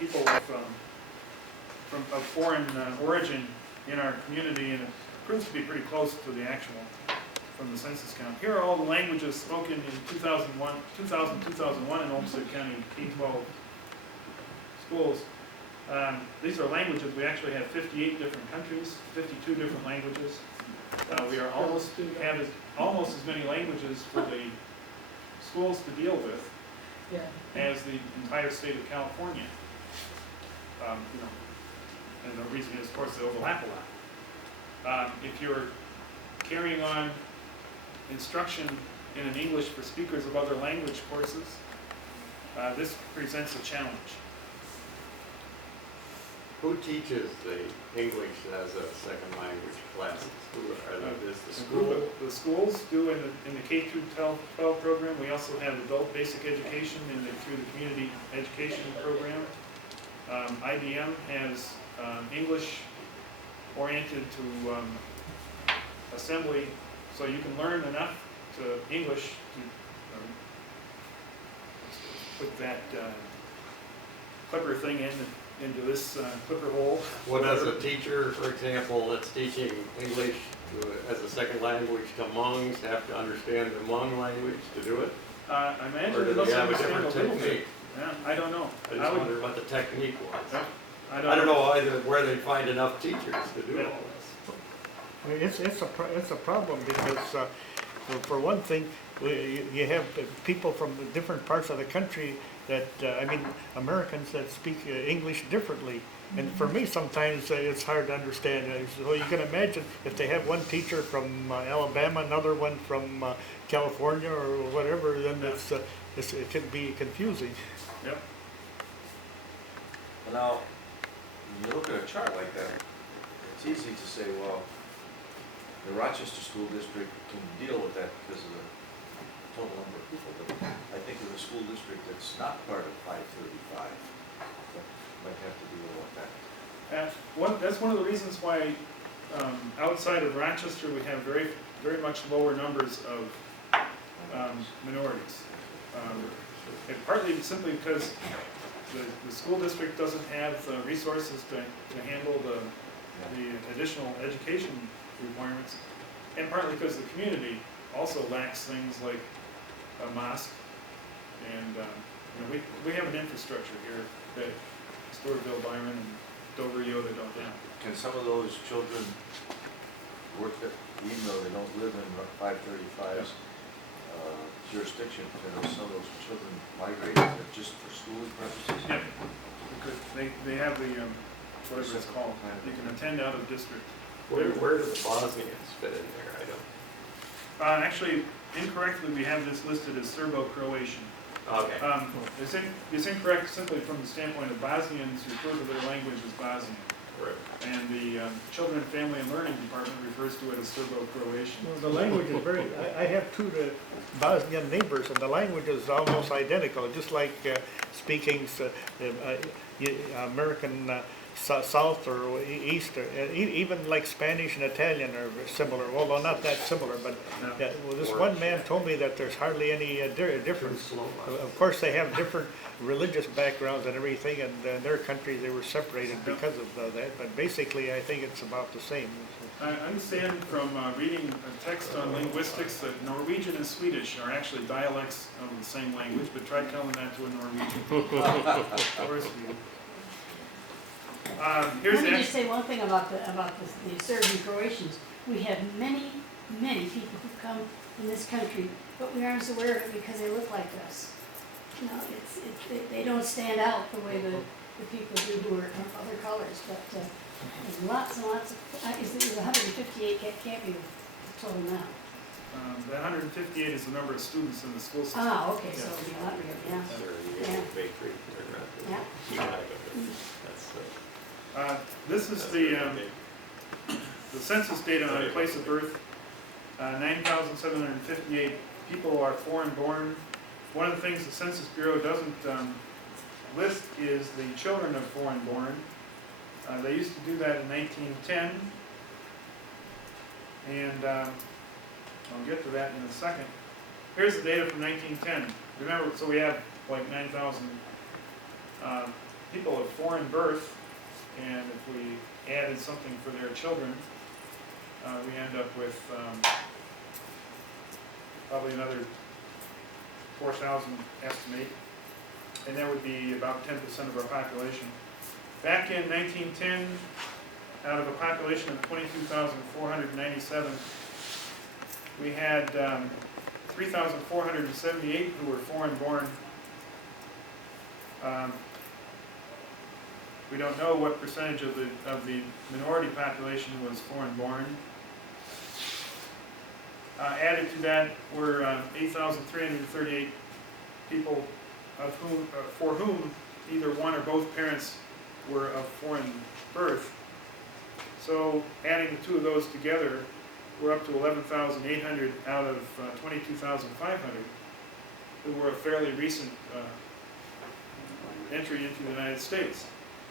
people of foreign origin in our community, and it proves to be pretty close to the actual from the census count. Here are all the languages spoken in 2001 in Olmsted County K-12 schools. These are languages. We actually have 58 different countries, 52 different languages. We are almost as many languages for the schools to deal with as the entire state of California. And the reason is, of course, they overlap a lot. If you're carrying on instruction in an English for speakers of other language courses, this presents a challenge. Who teaches the English as a second language classes? Is the school? The schools do in the K-12 program. We also have adult basic education through the community education program. IBM has English oriented to assembly, so you can learn enough to English to put that clipper thing into this clipper hole. What does a teacher, for example, that's teaching English as a second language to Hmongs have to understand the Hmong language to do it? I imagine Or do it must they have a understand different a little bit. technique? Yeah, I don't know. I just wonder what the technique was. Yeah, I don't know either where they find enough teachers to do all this. I mean, it's a problem because, for one thing, you have people from different parts of the country that, I mean, Americans that speak English differently. And for me, sometimes it's hard to understand. So you can imagine if they have one teacher from Alabama, another one from California or whatever, then it can be confusing. Yep. But now, when you look at a chart like that, it's easy to say, well, the Rochester School District can deal with that because of the total number of people. But I think of a school district that's not part of 535, that might have to deal with that. That's one of the reasons why outside of Rochester we have very, very much lower numbers of minorities. And partly simply because the school district doesn't have the resources to handle the additional education requirements, and partly because the community also lacks things like a mosque, and we have an infrastructure here that Stewartville, Byron, and Dover, Yoda don't have. Can some of those children work that, even though they don't live in 535's jurisdiction, can some of those children migrate just for schooling purposes? Yeah, because they have the, whatever it's called, you can attend out of district. Where do the Bosnians fit in there? I don't. Actually, incorrectly, we have this listed as Serbo-Croatian. Okay. It's incorrect simply from the standpoint of Bosnians refer to their language as Bosnian. Right. And the Children, Family, and Learning Department refers to it as Serbo-Croatian. Well, the language is very, I have two Bosnian neighbors, and the language is almost identical, just like speaking American South or East, or even like Spanish and Italian are similar, although not that similar, but this one man told me that there's hardly any difference. Of course, they have different religious backgrounds and everything, and in their country they were separated because of that, but basically I think it's about the same. I understand from reading a text on linguistics that Norwegian and Swedish are actually dialects of the same language, but try telling that to a Norwegian. Or a Swede. Let me just say one thing about the Serbian Croatians. We have many people who come in this country, but we aren't aware of it because they look like us. You know, they don't stand out the way the people do who are of other colors. But there's lots and lots of. There's 158 can't be total now. That 158 is the number of students in the school system. Ah, okay, so it'll be a lot bigger, yeah. This is the census data on place of birth. 9,758 people are foreign born. One of the things the Census Bureau doesn't list is the children of foreign born. They used to do that in 1910, and I'll get to that in a second. Here's the data from 1910. Remember, so we have like 9,000 people of foreign birth, and if we added something for their children, we end up with probably another 4,000 estimate, and that would be about 10% of our population. Back in 1910, out of a population of 22,497, we had 3,478 who were foreign born. We don't know what percentage of the minority population was foreign born. Added to that were 8,338 people for whom either one or both parents were of foreign birth. So adding the two of those together, we're up to 11,800 out of 22,500 who were a fairly recent entry into the United States.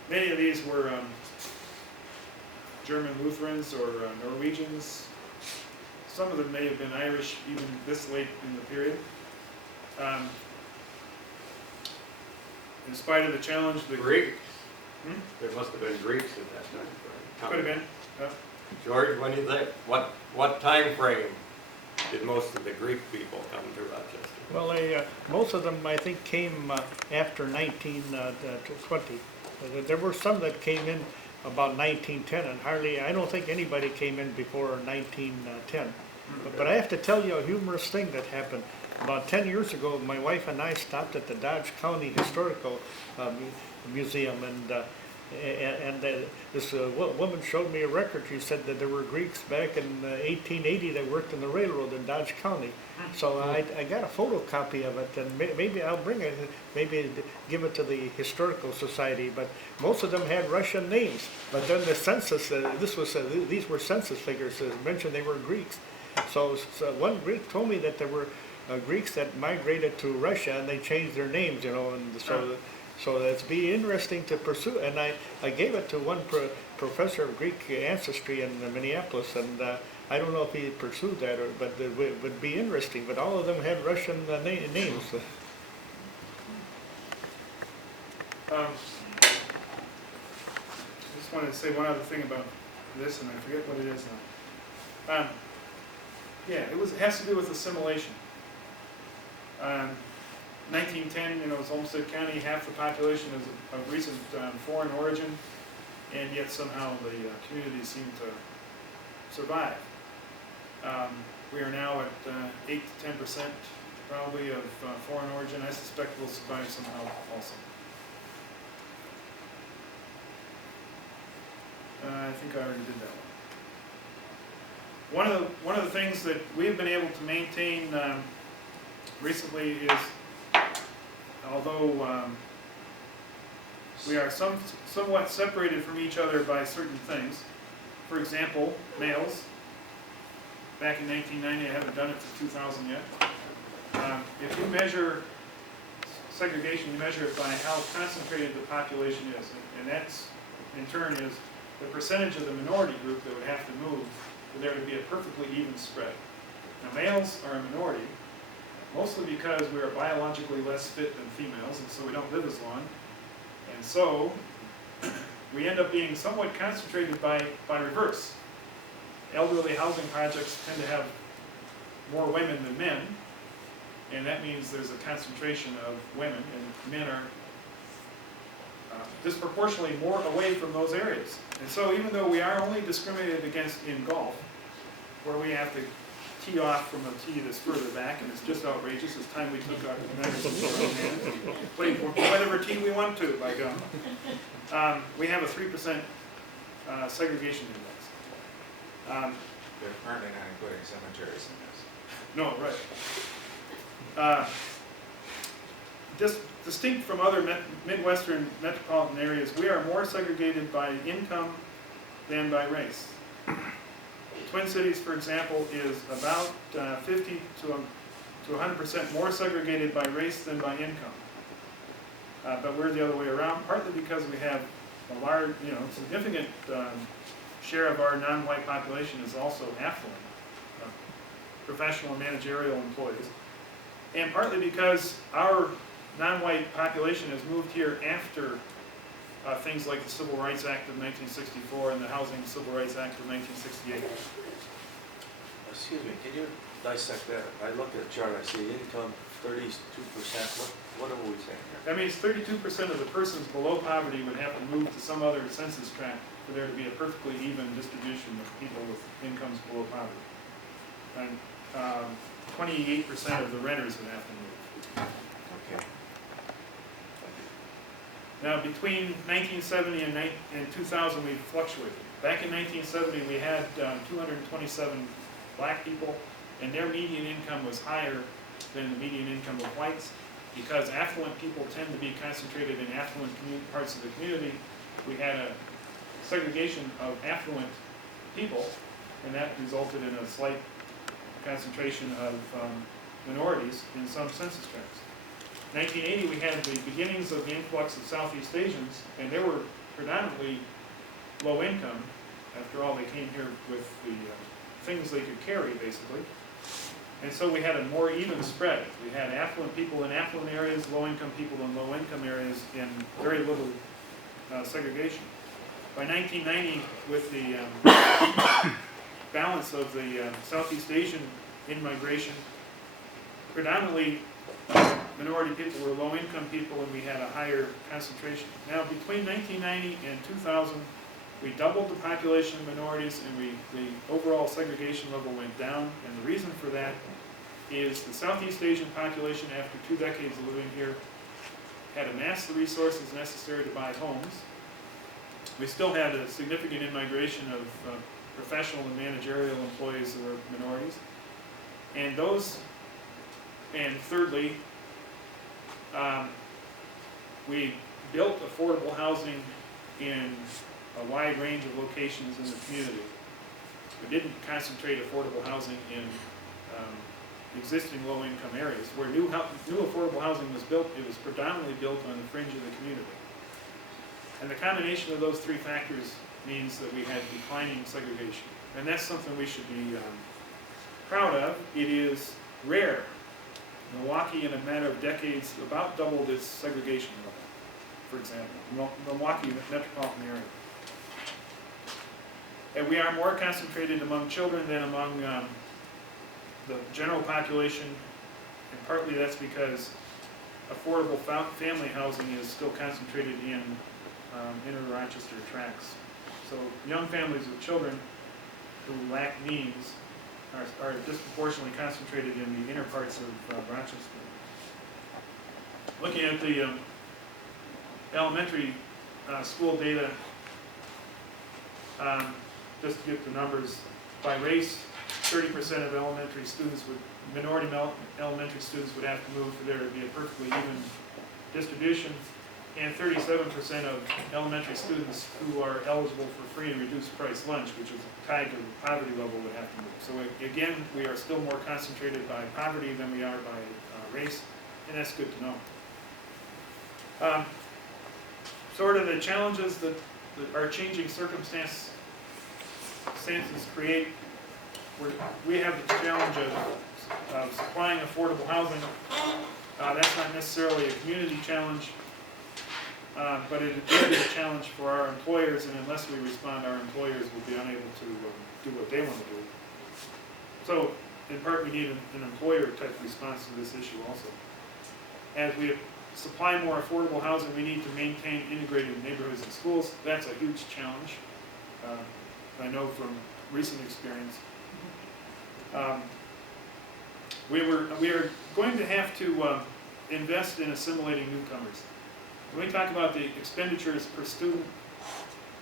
many of these were German Lutherans or Norwegians. Some of them may have been Irish even this late in the period. In spite of the challenge, the Greek. There must have been Greeks at that time. Could have been. Yeah. George, when do you think, what time frame did most of the Greek people come to Rochester? Well, most of them, I think, came after 1920. There were some that came in about 1910, and I don't think anybody came in before 1910. But I have to tell you a humorous thing that happened. About 10 years ago, my wife and I stopped at the Dodge County Historical Museum, and this woman showed me a record. She said that there were Greeks back in 1880 that worked in the railroad in Dodge County. So I got a photocopy of it, and maybe I'll bring it, maybe give it to the Historical Society. But most of them had Russian names. But then the census, these were census figures, mentioned they were Greeks. So one Greek told me that there were Greeks that migrated to Russia and they changed their names, you know, and so that's be interesting to pursue. And I gave it to one professor of Greek ancestry in Minneapolis, and I don't know if he pursued that, but it would be interesting. But all of them had Russian names. I just wanted to say one other thing about this, and I forget what it is now. Yeah, it has to do with assimilation. 1910, you know, it's Olmsted County, half the population is of recent foreign origin, and yet somehow the community seemed to survive. We are now at 8 to 10% probably of foreign origin. I suspect we'll survive somehow also. I think I already did that one. One of the things that we've been able to maintain recently is, although we are somewhat separated from each other by certain things. For example, males. Back in 1990, I haven't done it for 2000 yet. If you measure segregation, you measure it by how concentrated the population is, and that's in turn is the percentage of the minority group that would have to move for there to be a perfectly even spread. Now, males are a minority, mostly because we are biologically less fit than females, and so we don't live as long. And so we end up being somewhat concentrated by reverse. Elderly housing projects tend to have more women than men, and that means there's a concentration of women, and men are disproportionately more away from those areas. And so even though we are only discriminated against in golf, where we have to tee off from a tee that's further back, and it's just outrageous. It's time we took our matters into our own hands and played whatever tee we want to, by gum. We have a 3% segregation index. They're apparently not including cemeteries in this. No, right. Distinct from other Midwestern metropolitan areas, we are more segregated by income than by race. Twin Cities, for example, is about 50 to 100% more segregated by race than by income. But we're the other way around, partly because we have a large, significant share of our non-white population is also affluent, professional and managerial employees, and partly because our non-white population has moved here after things like the Civil Rights Act of 1964 and the Housing Civil Rights Act of 1968. Excuse me, can you dissect that? I looked at the chart, I see income 32%. What are we saying here? That means 32% of the persons below poverty would have to move to some other census tract for there to be a perfectly even distribution of people with incomes below poverty. And 28% of the renters would have to move. Okay. Now, between 1970 and 2000, we've fluctuated. Back in 1970, we had 227 black people, and their median income was higher than the median income of whites. Because affluent people tend to be concentrated in affluent parts of the community, we had a segregation of affluent people, and that resulted in a slight concentration of minorities in some census tracts. 1980, we had the beginnings of the influx of Southeast Asians, and there were predominantly low income. After all, they came here with the things they could carry, basically. And so we had a more even spread. We had affluent people in affluent areas, low-income people in low-income areas, and very little segregation. By 1990, with the balance of the Southeast Asian in-migration, predominantly minority people were low-income people, and we had a higher concentration. Now, between 1990 and 2000, we doubled the population of minorities, and the overall segregation level went down. And the reason for that is the Southeast Asian population, after 2 decades of living here, had amassed the resources necessary to buy homes. We still had a significant in-migration of professional and managerial employees that were minorities. And thirdly, we built affordable housing in a wide range of locations in the community. We didn't concentrate affordable housing in existing low-income areas. Where new affordable housing was built, it was predominantly built on the fringe of the community. And the combination of those 3 factors means that we had declining segregation. And that's something we should be proud of. It is rare. Milwaukee, in a matter of decades, about doubled its segregation level, for example. Milwaukee metropolitan area. And we are more concentrated among children than among the general population, and partly that's because affordable family housing is still concentrated in inner Rochester tracts. So young families with children who lack means are disproportionately concentrated in the inner parts of Rochester. Looking at the elementary school data, just to get the numbers, by race, 30% of elementary students minority elementary students would have to move for there to be a perfectly even distribution, and 37% of elementary students who are eligible for free and reduced price lunch, which is tied to the poverty level, would have to move. So again, we are still more concentrated by poverty than we are by race, and that's good to know. Sort of the challenges that our changing circumstances create. We have the challenge of supplying affordable housing. That's not necessarily a community challenge, but it is a challenge for our employers, and unless we respond, our employers will be unable to do what they want to do. So, in part, we need an employer-type response to this issue also. As we supply more affordable housing, we need to maintain integrated neighborhoods and schools. That's a huge challenge, I know from recent experience. We are going to have to invest in assimilating newcomers. When we talk about the expenditures per student,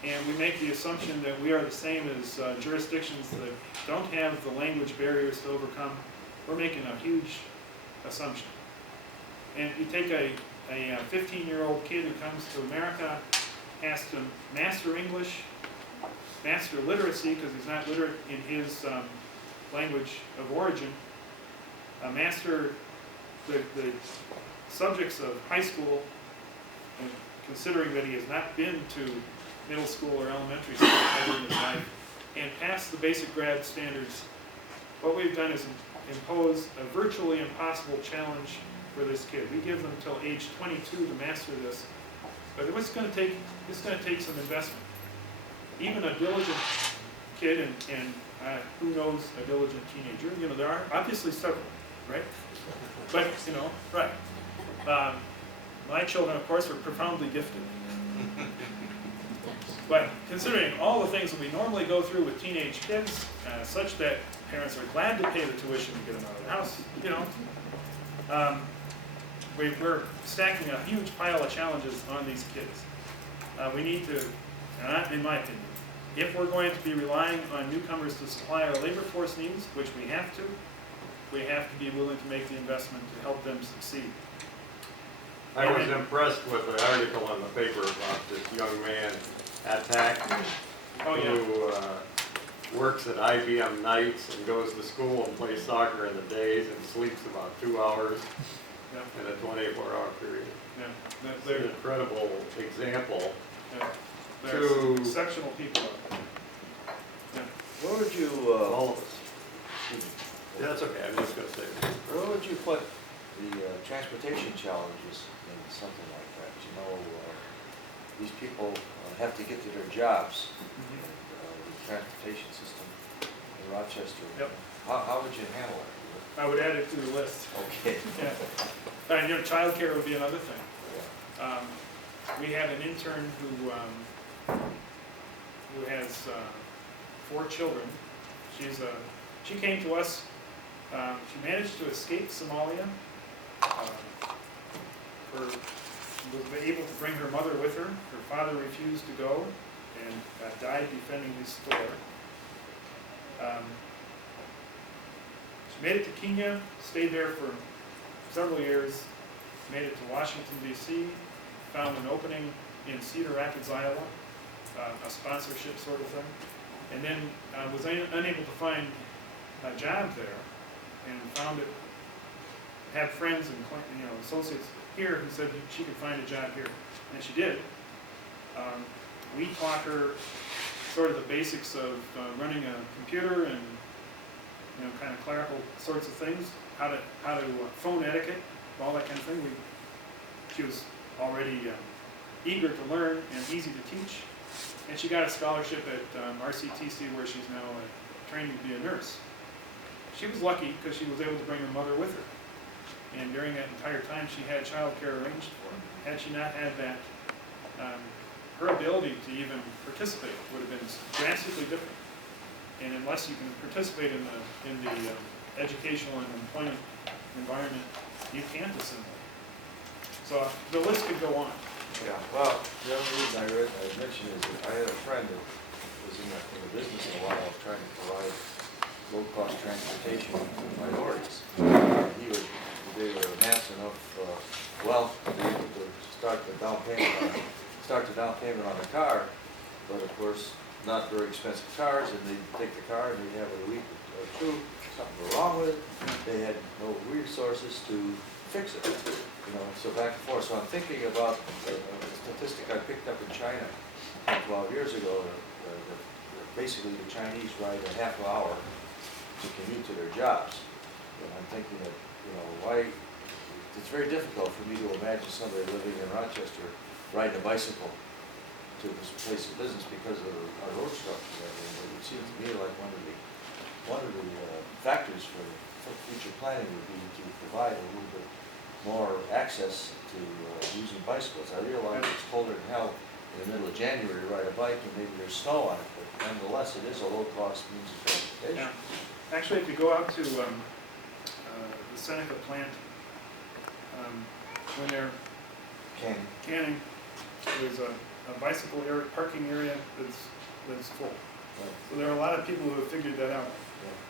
and we make the assumption that we are the same as jurisdictions that don't have the language barriers to overcome, we're making a huge assumption. And you take a 15-year-old kid who comes to America, has to master English, master literacy, because he's not literate in his language of origin, master the subjects of high school, and considering that he has not been to middle school or elementary school ever in his life, and pass the basic grad standards. What we've done is impose a virtually impossible challenge for this kid. We give them until age 22 to master this, but it's going to take some investment. Even a diligent kid, and who knows a diligent teenager? You know, there are obviously several, right? But right. My children, of course, are profoundly gifted. But considering all the things that we normally go through with teenage kids, such that parents are glad to pay the tuition to get them out of the house, we're stacking a huge pile of challenges on these kids. We need to, in my opinion, if we're going to be relying on newcomers to supply our labor force needs, which we have to be willing to make the investment to help them succeed. I was impressed with the article in the paper about this young man at TAC who works at IBM nights and goes to school and plays soccer in the days and sleeps about 2 hours in a 24-hour period. Yeah. It's an incredible example There's to exceptional people out there. Yeah. Where would you, all of us. Yeah, that's okay, I was just gonna say. where would you put the transportation challenges in something like that? You know, these people have to get to their jobs, and the transportation system in Rochester. Yep. How would you handle it? I would add it to the list. Okay. Yeah. And childcare would be another thing. We have an intern who has 4 children. She came to us. She managed to escape Somalia. Was able to bring her mother with her. Her father refused to go and died defending his store. She made it to Kenya, stayed there for several years, made it to Washington, D.C., found an opening in Cedar Rapids, Iowa, a sponsorship sort of thing, and then was unable to find a job there, and found it, had friends and associates here who said she could find a job here, and she did. We taught her sort of the basics of running a computer and kind of clerical sorts of things, how to phone etiquette, all that kind of thing. She was already eager to learn and easy to teach, and she got a scholarship at RCTC, where she's now training to be a nurse. She was lucky because she was able to bring her mother with her, and during that entire time she had child care arranged for her. Had she not had that, her ability to even participate would have been drastically different. And unless you can participate in the educational and employment environment, you can't assimilate. So the list could go on. Yeah, well, the other reason I mentioned is that I had a friend that was in the business in a while of trying to provide low-cost transportation to minorities. They were amassed enough wealth to be able to start the down payment on the car, but of course, not very expensive cars, and they'd take the car and they'd have it a week or two, something go wrong with it. They had no resources to fix it, so back and forth. So I'm thinking about a statistic I picked up in China 12 years ago. Basically, the Chinese ride a half an hour to commute to their jobs. And I'm thinking that, why, it's very difficult for me to imagine somebody living in Rochester riding a bicycle to this place of business because of our road structure. It would seem to me like one of the factors for future planning would be to provide a little bit more access to using bicycles. I realize it's colder than hell in the middle of January to ride a bike, and maybe there's snow on it, but nonetheless, it is a low-cost means of transportation. Yeah. Actually, if you go out to the Seneca plant, when they're canning, there's a bicycle area, parking area that's full. Right. So there are a lot of people who have figured that out.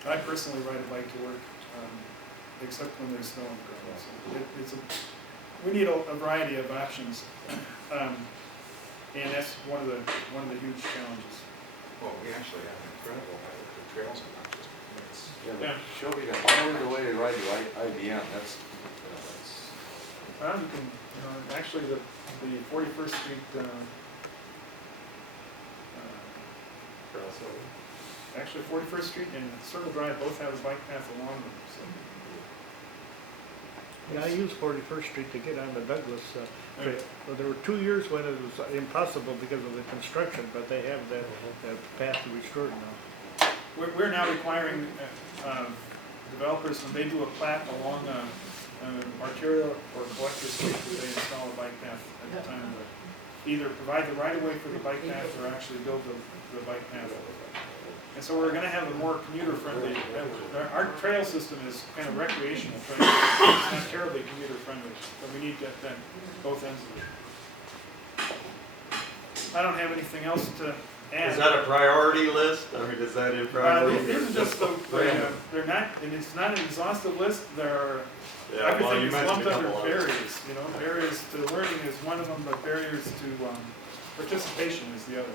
Yeah. I personally ride a bike to work, except when there's snow on the ground. So we need a variety of options, and that's one of the huge challenges. Well, we actually have an incredible network of trails in Rochester. Show me that. Show me the way to ride your IBM. That's. Well, you can, actually the 41st Street. Actually, 41st Street and Circle Drive both have a bike path along them. So. Yeah, I used 41st Street to get onto Douglas. Well, there were 2 years when it was impossible because of the construction, but they have that path restored now. We're now requiring developers, when they do a plat along an arterial or collector street, that they install a bike path at the time of it. Either provide the right-of-way for the bike path or actually build the bike path. And so we're going to have a more commuter-friendly network. Our trail system is kind of recreational trail. It's not terribly commuter-friendly, but we need that both ends of it. I don't have anything else to add. Is that a priority list? I mean, is that in priority? It isn't just they're not, and it's not an exhaustive list. There are everything is lumped under barriers. Barriers to learning is one of them, but barriers to participation is the other.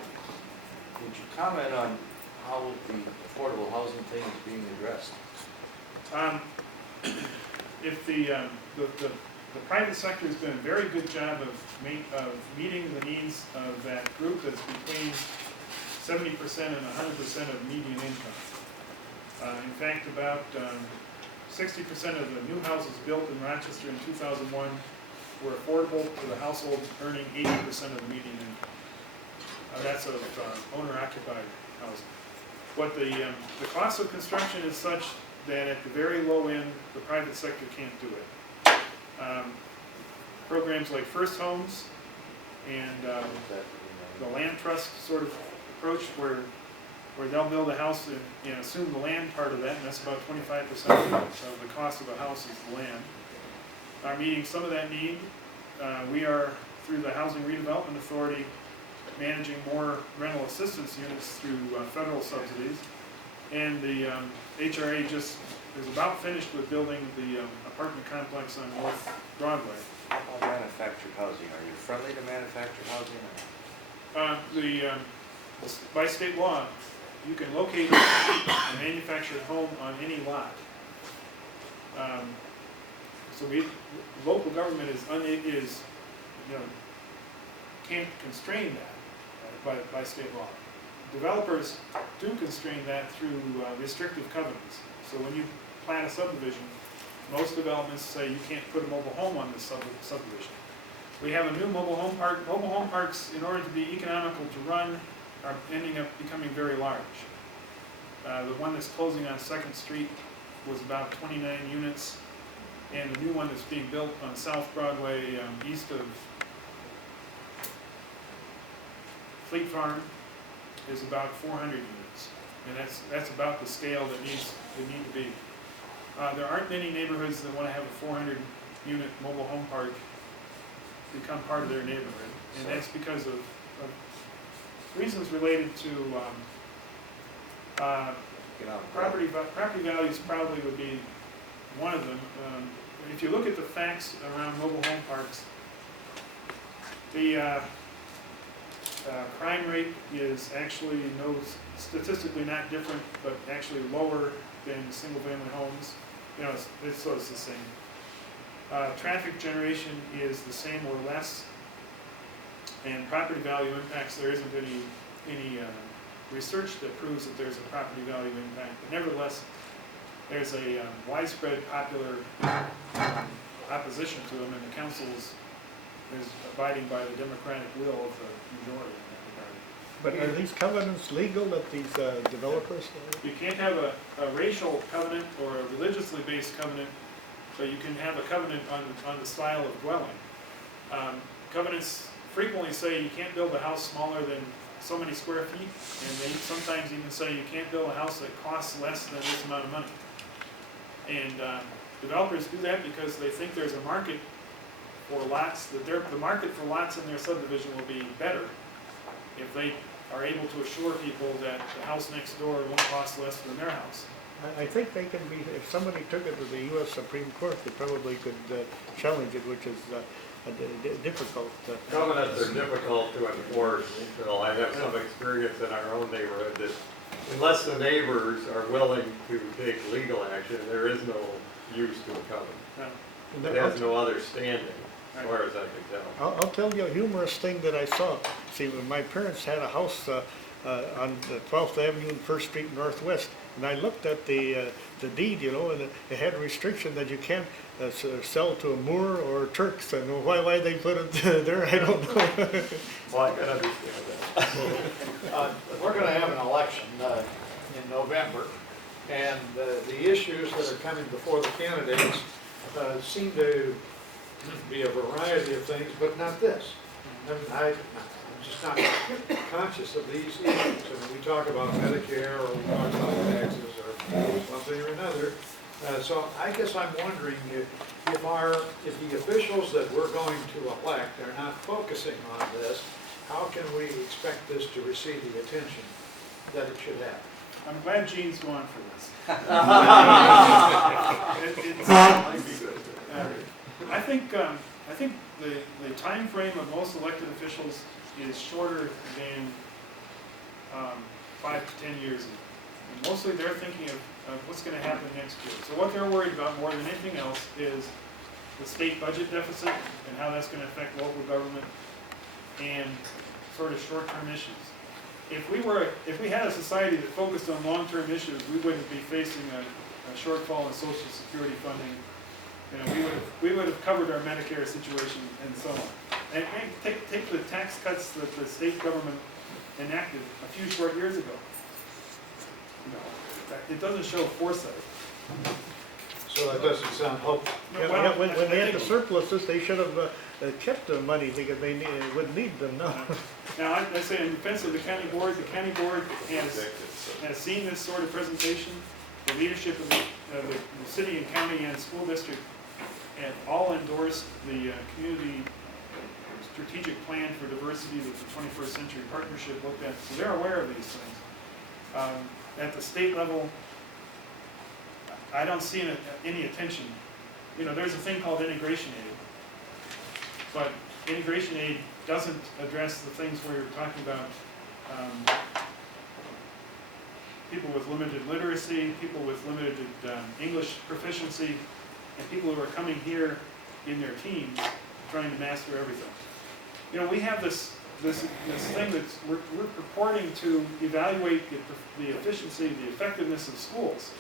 Would you comment on how the affordable housing thing is being addressed? If the the private sector has done a very good job of meeting the needs of that group that's between 70% and 100% of median income. In fact, about 60% of the new houses built in Rochester in 2001 were affordable to the households earning 80% of the median income. That's of owner-occupied housing. But the cost of construction is such that at the very low end, the private sector can't do it. Programs like First Homes and the land trust sort of approach where they'll build a house and assume the land part of that, and that's about 25% of the cost of a house is the land, are meeting some of that need. We are, through the Housing Redevelopment Authority, managing more rental assistance units through federal subsidies. And the HRA just is about finished with building the apartment complex on North Broadway. How about manufactured housing? Are you friendly to manufactured housing? By state law, you can locate a manufactured home on any lot. So local government can't constrain that by state law. Developers do constrain that through restrictive covenants. So when you plan a subdivision, most developments say you can't put a mobile home on this subdivision. We have a new mobile home park. Mobile home parks, in order to be economical to run, are ending up becoming very large. The one that's closing on 2nd Street was about 29 units, and the new one that's being built on South Broadway east of Fleet Farm is about 400 units, and that's about the scale that need to be. There aren't many neighborhoods that want to have a 400-unit mobile home park become part of their neighborhood, and that's because of reasons related to property values. Probably would be one of them. If you look at the facts around mobile home parks, the crime rate is actually statistically not different, but actually lower than single-family homes. It's the same. Traffic generation is the same or less, and property value impacts, there isn't any research that proves that there's a property value impact, but nevertheless, there's a widespread popular opposition to them, and the council is abiding by the democratic will of the majority in that regard. But are these covenants legal that these developers? You can't have a racial covenant or a religiously based covenant, but you can have a covenant on the style of dwelling. Covenants frequently say you can't build a house smaller than so many square feet, and they sometimes even say you can't build a house that costs less than this amount of money. And developers do that because they think there's a market for lots, that the market for lots in their subdivision will be better if they are able to assure people that the house next door won't cost less than their house. I think they can be, if somebody took it to the U.S. Supreme Court, they probably could challenge it, which is difficult. Covenants are difficult to enforce. Phil, I have some experience in our own neighborhood that unless the neighbors are willing to take legal action, there is no use to a covenant. No. It has no other standing, as far as I can tell. I'll tell you a humorous thing that I saw. See, when my parents had a house on the 12th Avenue and 1st Street Northwest, and I looked at the deed, and it had a restriction that you can't sell to a Moor or Turks. And why they put it there, I don't know. Well, I can understand that. We're going to have an election in November, and the issues that are coming before the candidates seem to be a variety of things, but not this. I'm just not conscious of these issues. I mean, we talk about Medicare, or we talk about taxes, or something or another. So I guess I'm wondering if the officials that we're going to elect are not focusing on this, how can we expect this to receive the attention that it should have? I'm glad Gene's going for this. I think the time frame of most elected officials is shorter than 5 to 10 years ago. And mostly they're thinking of what's going to happen next year. So what they're worried about more than anything else is the state budget deficit and how that's going to affect local government, and sort of short-term issues. If we had a society that focused on long-term issues, we wouldn't be facing a shortfall in Social Security funding. You know, we would have covered our Medicare situation and so on. And take the tax cuts that the state government enacted a few short years ago. You know, it doesn't show foresight. So that doesn't sound hopeful. Yeah, when they had the surpluses, they should have kept the money because they would need them now. Now, I say in defense of the county board has seen this sort of presentation. The leadership of the city and county and school district have all endorsed the community strategic plan for diversity that the 21st Century Partnership looked at. So they're aware of these things. At the state level, I don't see any attention. You know, there's a thing called integration aid, but integration aid doesn't address the things where you're talking about people with limited literacy, people with limited English proficiency, and people who are coming here in their teens trying to master everything. You know, we have this thing that we're purporting to evaluate the efficiency, the effectiveness of schools.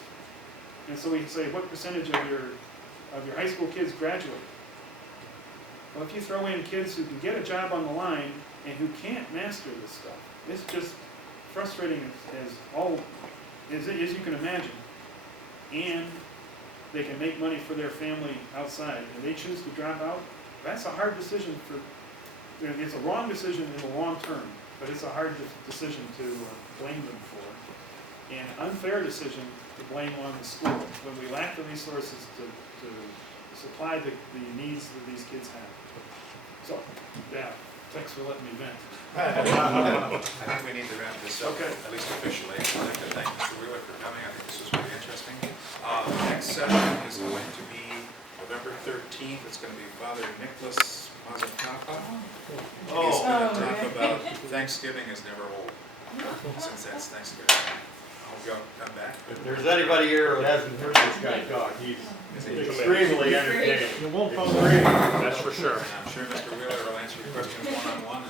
And so we say, what percentage of your high school kids graduate? Well, if you throw in kids who can get a job on the line and who can't master this stuff, it's just frustrating as you can imagine. And they can make money for their family outside, and they choose to drop out. That's a hard decision it's a wrong decision in the long term, but it's a hard decision to blame them for. And unfair decision to blame on the school when we lack the resources to supply the needs that these kids have. So, yeah, thanks for letting me vent. I think we need to wrap this up, Okay. at least officially. I'd like to thank Mr. Wheeler for coming. I think this was really interesting. The next session is going to be November 13th. It's going to be Father Nicholas Mazzacapa. He's going to talk about Thanksgiving is never old, since that's Thanksgiving. I'll come back. If there's anybody here who hasn't heard this guy talk, he's extremely entertaining. You won't Extremely. That's for sure. And I'm sure Mr. Wheeler will answer your questions one-on-one.